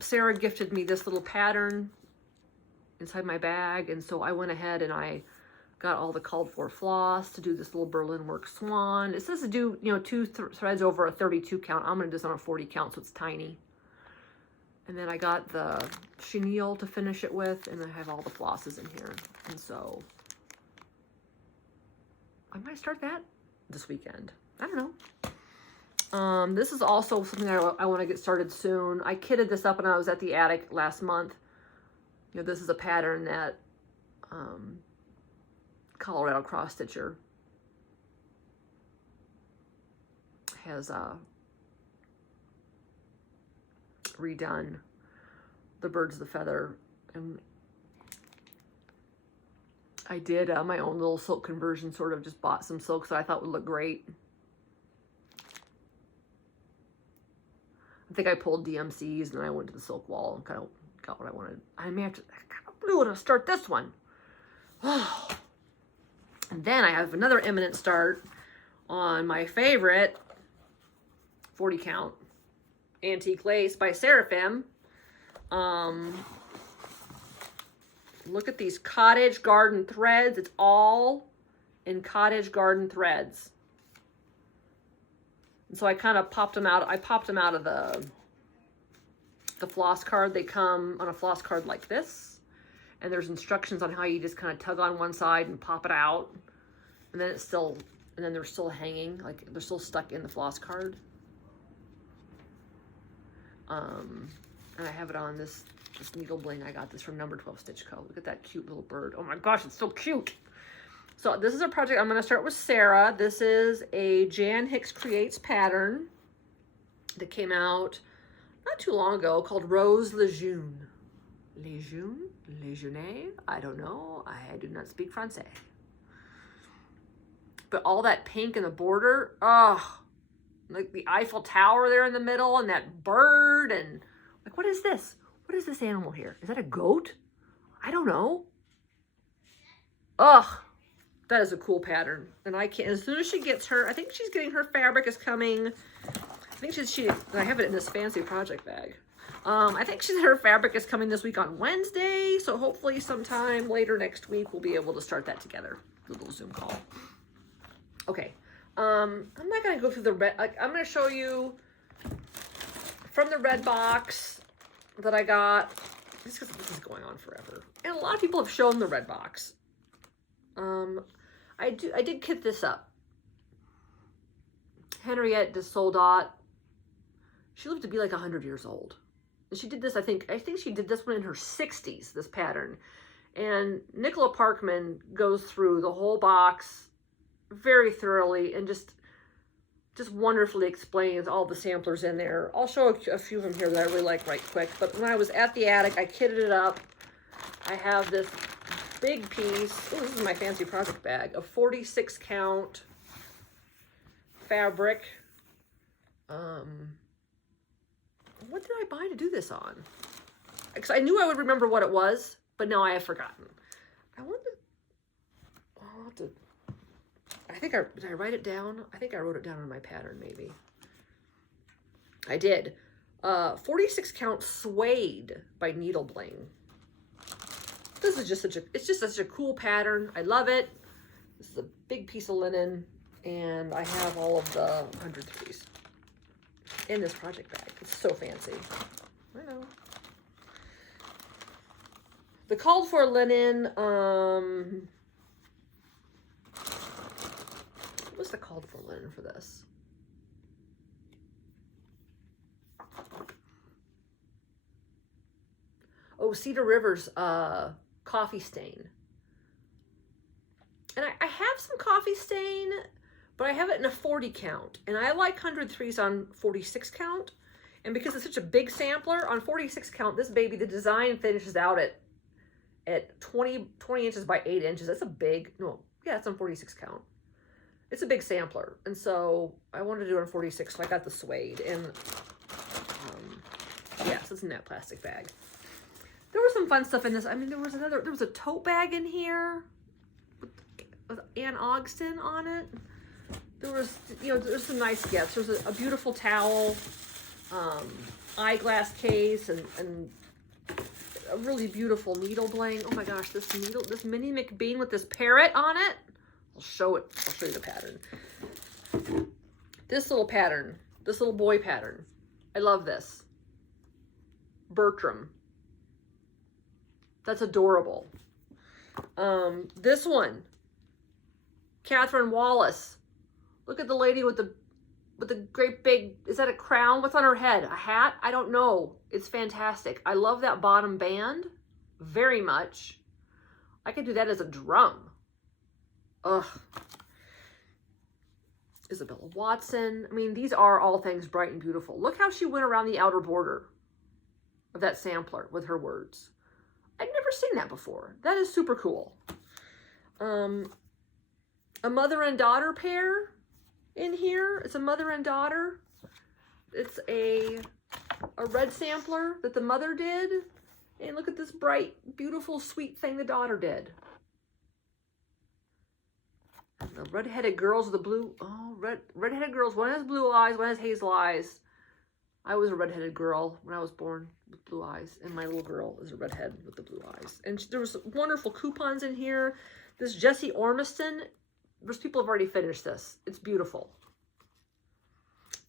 Sarah gifted me this little pattern inside my bag, and so I went ahead and I got all the called for floss to do this little Berlin work swan. It says to do, you know, 2 threads over a 32 count. I'm going to do this on a 40 count, so it's tiny. And then I got the chenille to finish it with, and I have all the flosses in here. And so I might start that this weekend. I don't know. This is also something I want to get started soon. I kitted this up when I was at the attic last month. You know, this is a pattern that Colorado Cross Stitcher has redone the Birds of the Feather, and I did my own little silk conversion, sort of just bought some silks that I thought would look great. I think I pulled DMCs and then I went to the silk wall and kind of got what I wanted. I may have to, I kind of blew it to start this one. And then I have another imminent start on my favorite 40 count antique lace by Seraphim. Look at these cottage garden threads. It's all in cottage garden threads. And so I kind of popped them out. I popped them out of the floss card. They come on a floss card like this. And there's instructions on how you just kind of tug on one side and pop it out. And then it's still, and then they're still hanging, like they're still stuck in the floss card. And I have it on this needle bling. I got this from Number 12 Stitch Co. Look at that cute little bird. Oh my gosh, it's so cute. So this is a project I'm going to start with Sarah. This is a Jan Hicks Creates pattern that came out not too long ago called Rose Lejeune. Lejeune? Lejeune? I don't know. I do not speak Francais. But all that pink in the border, oh, like the Eiffel Tower there in the middle and that bird and like, what is this? What is this animal here? Is that a goat? I don't know. Ugh, that is a cool pattern. And I can't, as soon as she gets her, I think she's getting her fabric is coming. I think I have it in this fancy project bag. I think her fabric is coming this week on Wednesday. So hopefully sometime later next week, we'll be able to start that together. A little Zoom call. Okay. I'm not going to go through the red. I'm going to show you from the red box that I got. This is going on forever. And a lot of people have shown the red box. I did kit this up. Henriette de Soldat. She lived to be like 100 years old. And she did this, I think she did this one in her 60s, this pattern. And Nicola Parkman goes through the whole box very thoroughly and just wonderfully explains all the samplers in there. I'll show a few of them here that I really like right quick. But when I was at the attic, I kitted it up. I have this big piece. Oh, this is my fancy project bag of 46 count fabric. What did I buy to do this on? Because I knew I would remember what it was, but now I have forgotten. I think did I write it down? I think I wrote it down on my pattern, maybe. I did. 46 count suede by Needle Bling. This is just such a cool pattern. I love it. This is a big piece of linen, and I have all of the 103s in this project bag. It's so fancy. I know. The called for linen, what's the called for linen for this? Oh, Cedar River's coffee stain. And I have some coffee stain, but I have it in a 40 count. And I like 103s on 46 count. And because it's such a big sampler, on 46 count, this baby, the design finishes out at 20 inches by 8 inches. That's a big, no, yeah, it's on 46 count. It's a big sampler. And so I wanted to do it on 46, so I got the suede. And yeah, so it's in that plastic bag. There was some fun stuff in this. I mean, there was a tote bag in here with Ann Ogston on it. There was, there's some nice gifts. There was a beautiful towel, eyeglass case, and a really beautiful needle bling. Oh my gosh, this Minnie McBean with this parrot on it. I'll show you the pattern. This little pattern, this little boy pattern. I love this. Bertram. That's adorable. This one, Catherine Wallace. Look at the lady with the great big, is that a crown? What's on her head? A hat? I don't know. It's fantastic. I love that bottom band very much. I could do that as a drum. Ugh. Isabella Watson. I mean, these are all things bright and beautiful. Look how she went around the outer border of that sampler with her words. I'd never seen that before. That is super cool. A mother and daughter pair in here. It's a mother and daughter. It's a red sampler that the mother did. And look at this bright, beautiful, sweet thing the daughter did. And the redheaded girls with the blue, redheaded girls. One has blue eyes, one has hazel eyes. I was a redheaded girl when I was born with blue eyes, and my little girl is a redhead with the blue eyes. And there was wonderful coupons in here. This Jessie Ormiston, there's people have already finished this. It's beautiful.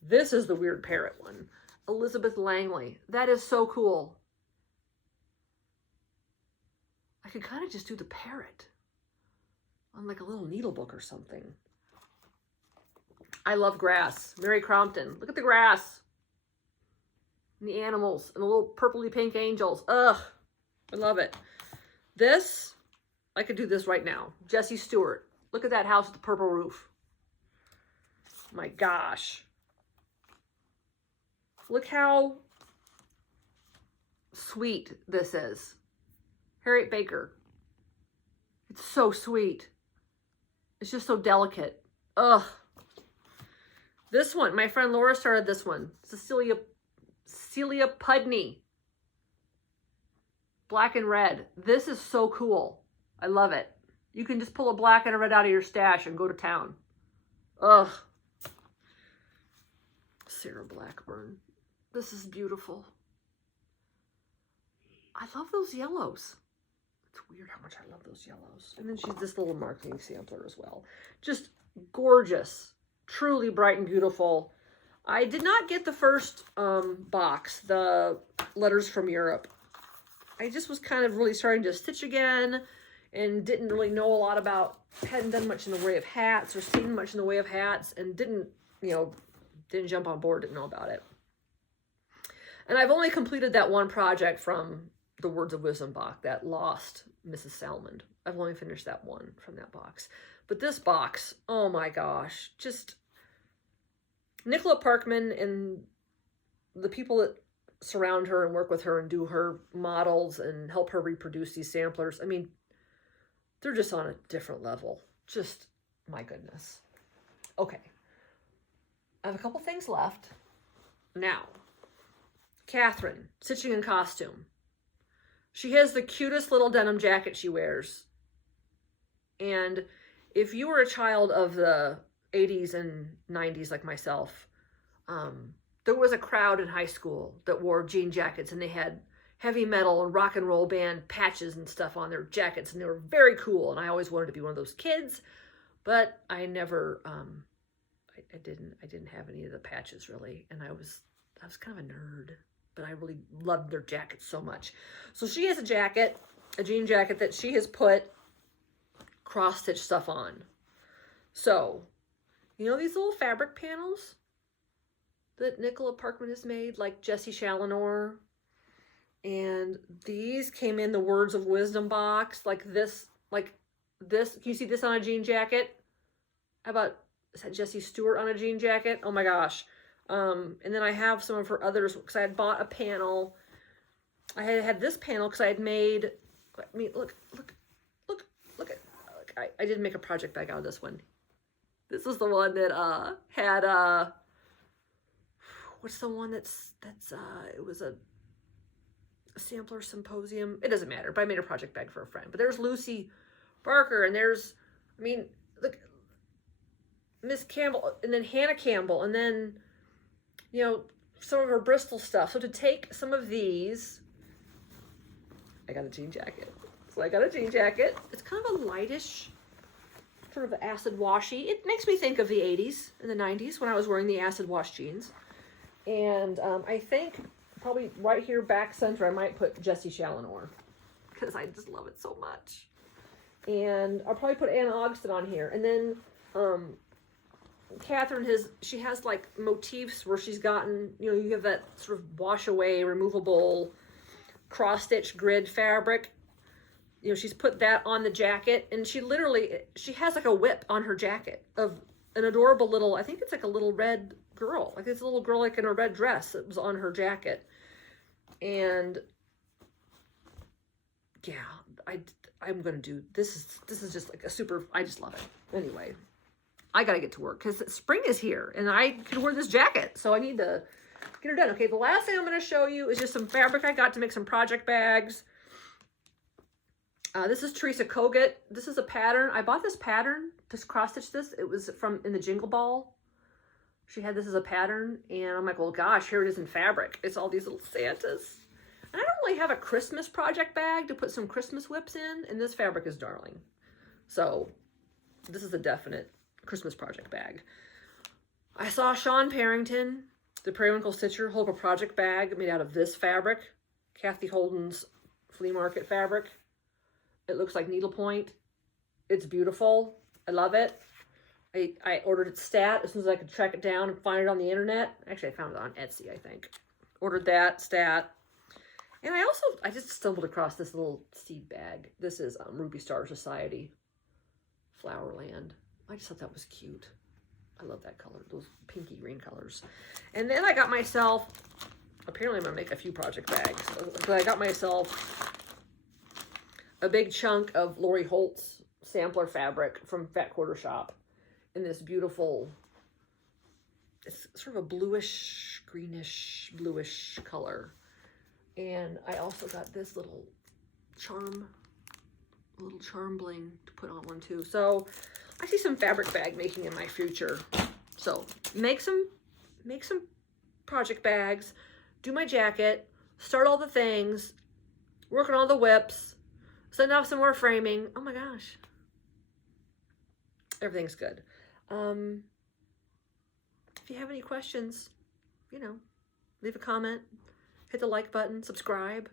This is the weird parrot one. Elizabeth Langley. That is so cool. I could kind of just do the parrot on like a little needle book or something. I love grass. Mary Crompton. Look at the grass. And the animals. And the little purpley pink angels. Ugh. I love it. This, I could do this right now. Jessie Stewart. Look at that house with the purple roof. My gosh. Look how sweet this is. Harriet Baker. It's so sweet. It's just so delicate. Ugh. This one, my friend Laura started this one. Cecilia Pudney. Black and red. This is so cool. I love it. You can just pull a black and a red out of your stash and go to town. Ugh. Sarah Blackburn. This is beautiful. I love those yellows. It's weird how much I love those yellows. And then she's this little marketing sampler as well. Just gorgeous. Truly bright and beautiful. I did not get the first box, the letters from Europe. I just was kind of really starting to stitch again and didn't really know a lot about, hadn't done much in the way of hats or seen much in the way of hats, and didn't jump on board, didn't know about it. And I've only completed that one project from the Words of Wisdom box, that lost Mrs. Salmond. I've only finished that one from that box. But this box, oh my gosh, just Nicola Parkman and the people that surround her and work with her and do her models and help her reproduce these samplers. I mean, they're just on a different level. Just, my goodness. Okay. I have a couple things left. Now, Catherine, stitching in costume. She has the cutest little denim jacket she wears. And if you were a child of the 80s and 90s like myself, there was a crowd in high school that wore jean jackets, and they had heavy metal and rock and roll band patches and stuff on their jackets, and they were very cool. And I always wanted to be one of those kids, but I never, I didn't have any of the patches really. And I was kind of a nerd, but I really loved their jackets so much. So she has a jacket, a jean jacket that she has put cross-stitch stuff on. So, you know these little fabric panels that Nicola Parkman has made, like Jessie Challenor? And these came in the Words of Wisdom box, like this. Can you see this on a jean jacket? How about, is that Jessie Stewart on a jean jacket? Oh my gosh. And then I have some of her others, because I had bought a panel. I had this panel because I had made, I mean, look, I did make a project bag out of this one. This is the one that had, what's the one it was a sampler symposium. It doesn't matter, but I made a project bag for a friend. But there's Lucy Barker, and there's, I mean, look, Miss Campbell, and then Hannah Campbell, and then, you know, some of her Bristol stuff. So to take some of these, I got a jean jacket. So I got a jean jacket. It's kind of a lightish, sort of acid washy. It makes me think of the 80s and the 90s when I was wearing the acid wash jeans. And I think probably right here back center, I might put Jessie Challenor, because I just love it so much. And I'll probably put Anna Ogston on here. And then Catherine she has like motifs where she's gotten, you know, you have that sort of wash away, removable cross-stitch grid fabric. You know, she's put that on the jacket, and she has like a whip on her jacket of an adorable little, I think it's like a little red girl. Like it's a little girl like in a red dress that was on her jacket. And yeah, I'm going to do, this is just like a super, I just love it. Anyway, I got to get to work because spring is here and I can wear this jacket. So I need to get her done. Okay, the last thing I'm going to show you is just some fabric I got to make some project bags. This is Teresa Kogut. This is a pattern. I bought this pattern to cross stitch this. It was in the Jingle Ball. She had this as a pattern, and I'm like, well, gosh, here it is in fabric. It's all these little Santas. And I don't really have a Christmas project bag to put some Christmas whips in, and this fabric is darling. So this is a definite Christmas project bag. I saw Sean Parrington, the Periwinkle Stitcher, hold up a project bag made out of this fabric, Kathy Holden's flea market fabric. It looks like needlepoint. It's beautiful. I love it. I ordered it stat as soon as I could track it down and find it on the internet. Actually, I found it on Etsy, I think. Ordered that stat. And I just stumbled across this little seed bag. This is Ruby Star Society Flowerland. I just thought that was cute. I love that color, those pinky green colors. And then I got myself, apparently I'm going to make a few project bags. But I got myself a big chunk of Lori Holt's sampler fabric from Fat Quarter Shop in this beautiful, it's sort of a bluish, greenish, bluish color. And I also got this little charm bling to put on one too. So I see some fabric bag making in my future. So make some project bags, do my jacket, start all the things, work on all the whips, send off some more framing. Oh my gosh. Everything's good. If you have any questions, you know, leave a comment, hit the like button, subscribe.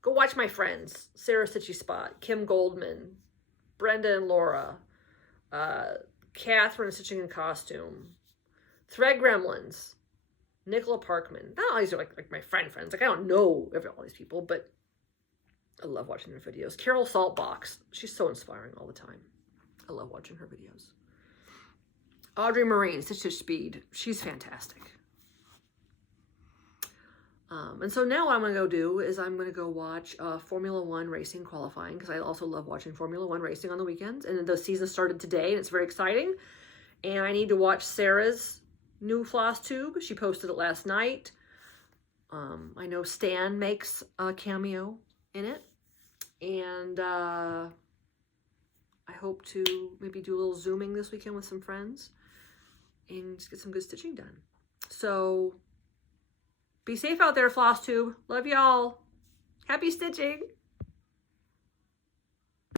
Go watch my friends, Sarah Stitchy Spot, Kim Goldman, Brenda and Laura, Catherine Stitching in Costume, Thread Gremlins, Nicola Parkman. Not all these are like my friends. Like I don't know all these people, but I love watching their videos. Carol Saltbox, she's so inspiring all the time. I love watching her videos. Audrey Marine, Stitch Stitch Speed, she's fantastic. And so now what I'm going to go do is I'm going to go watch Formula One racing qualifying, because I also love watching Formula One racing on the weekends. And the season started today, and it's very exciting. And I need to watch Sarah's new Flosstube. She posted it last night. I know Stan makes a cameo in it. And I hope to maybe do a little Zooming this weekend with some friends and just get some good stitching done. So Be safe out there, Flosstube. Love y'all. Happy stitching.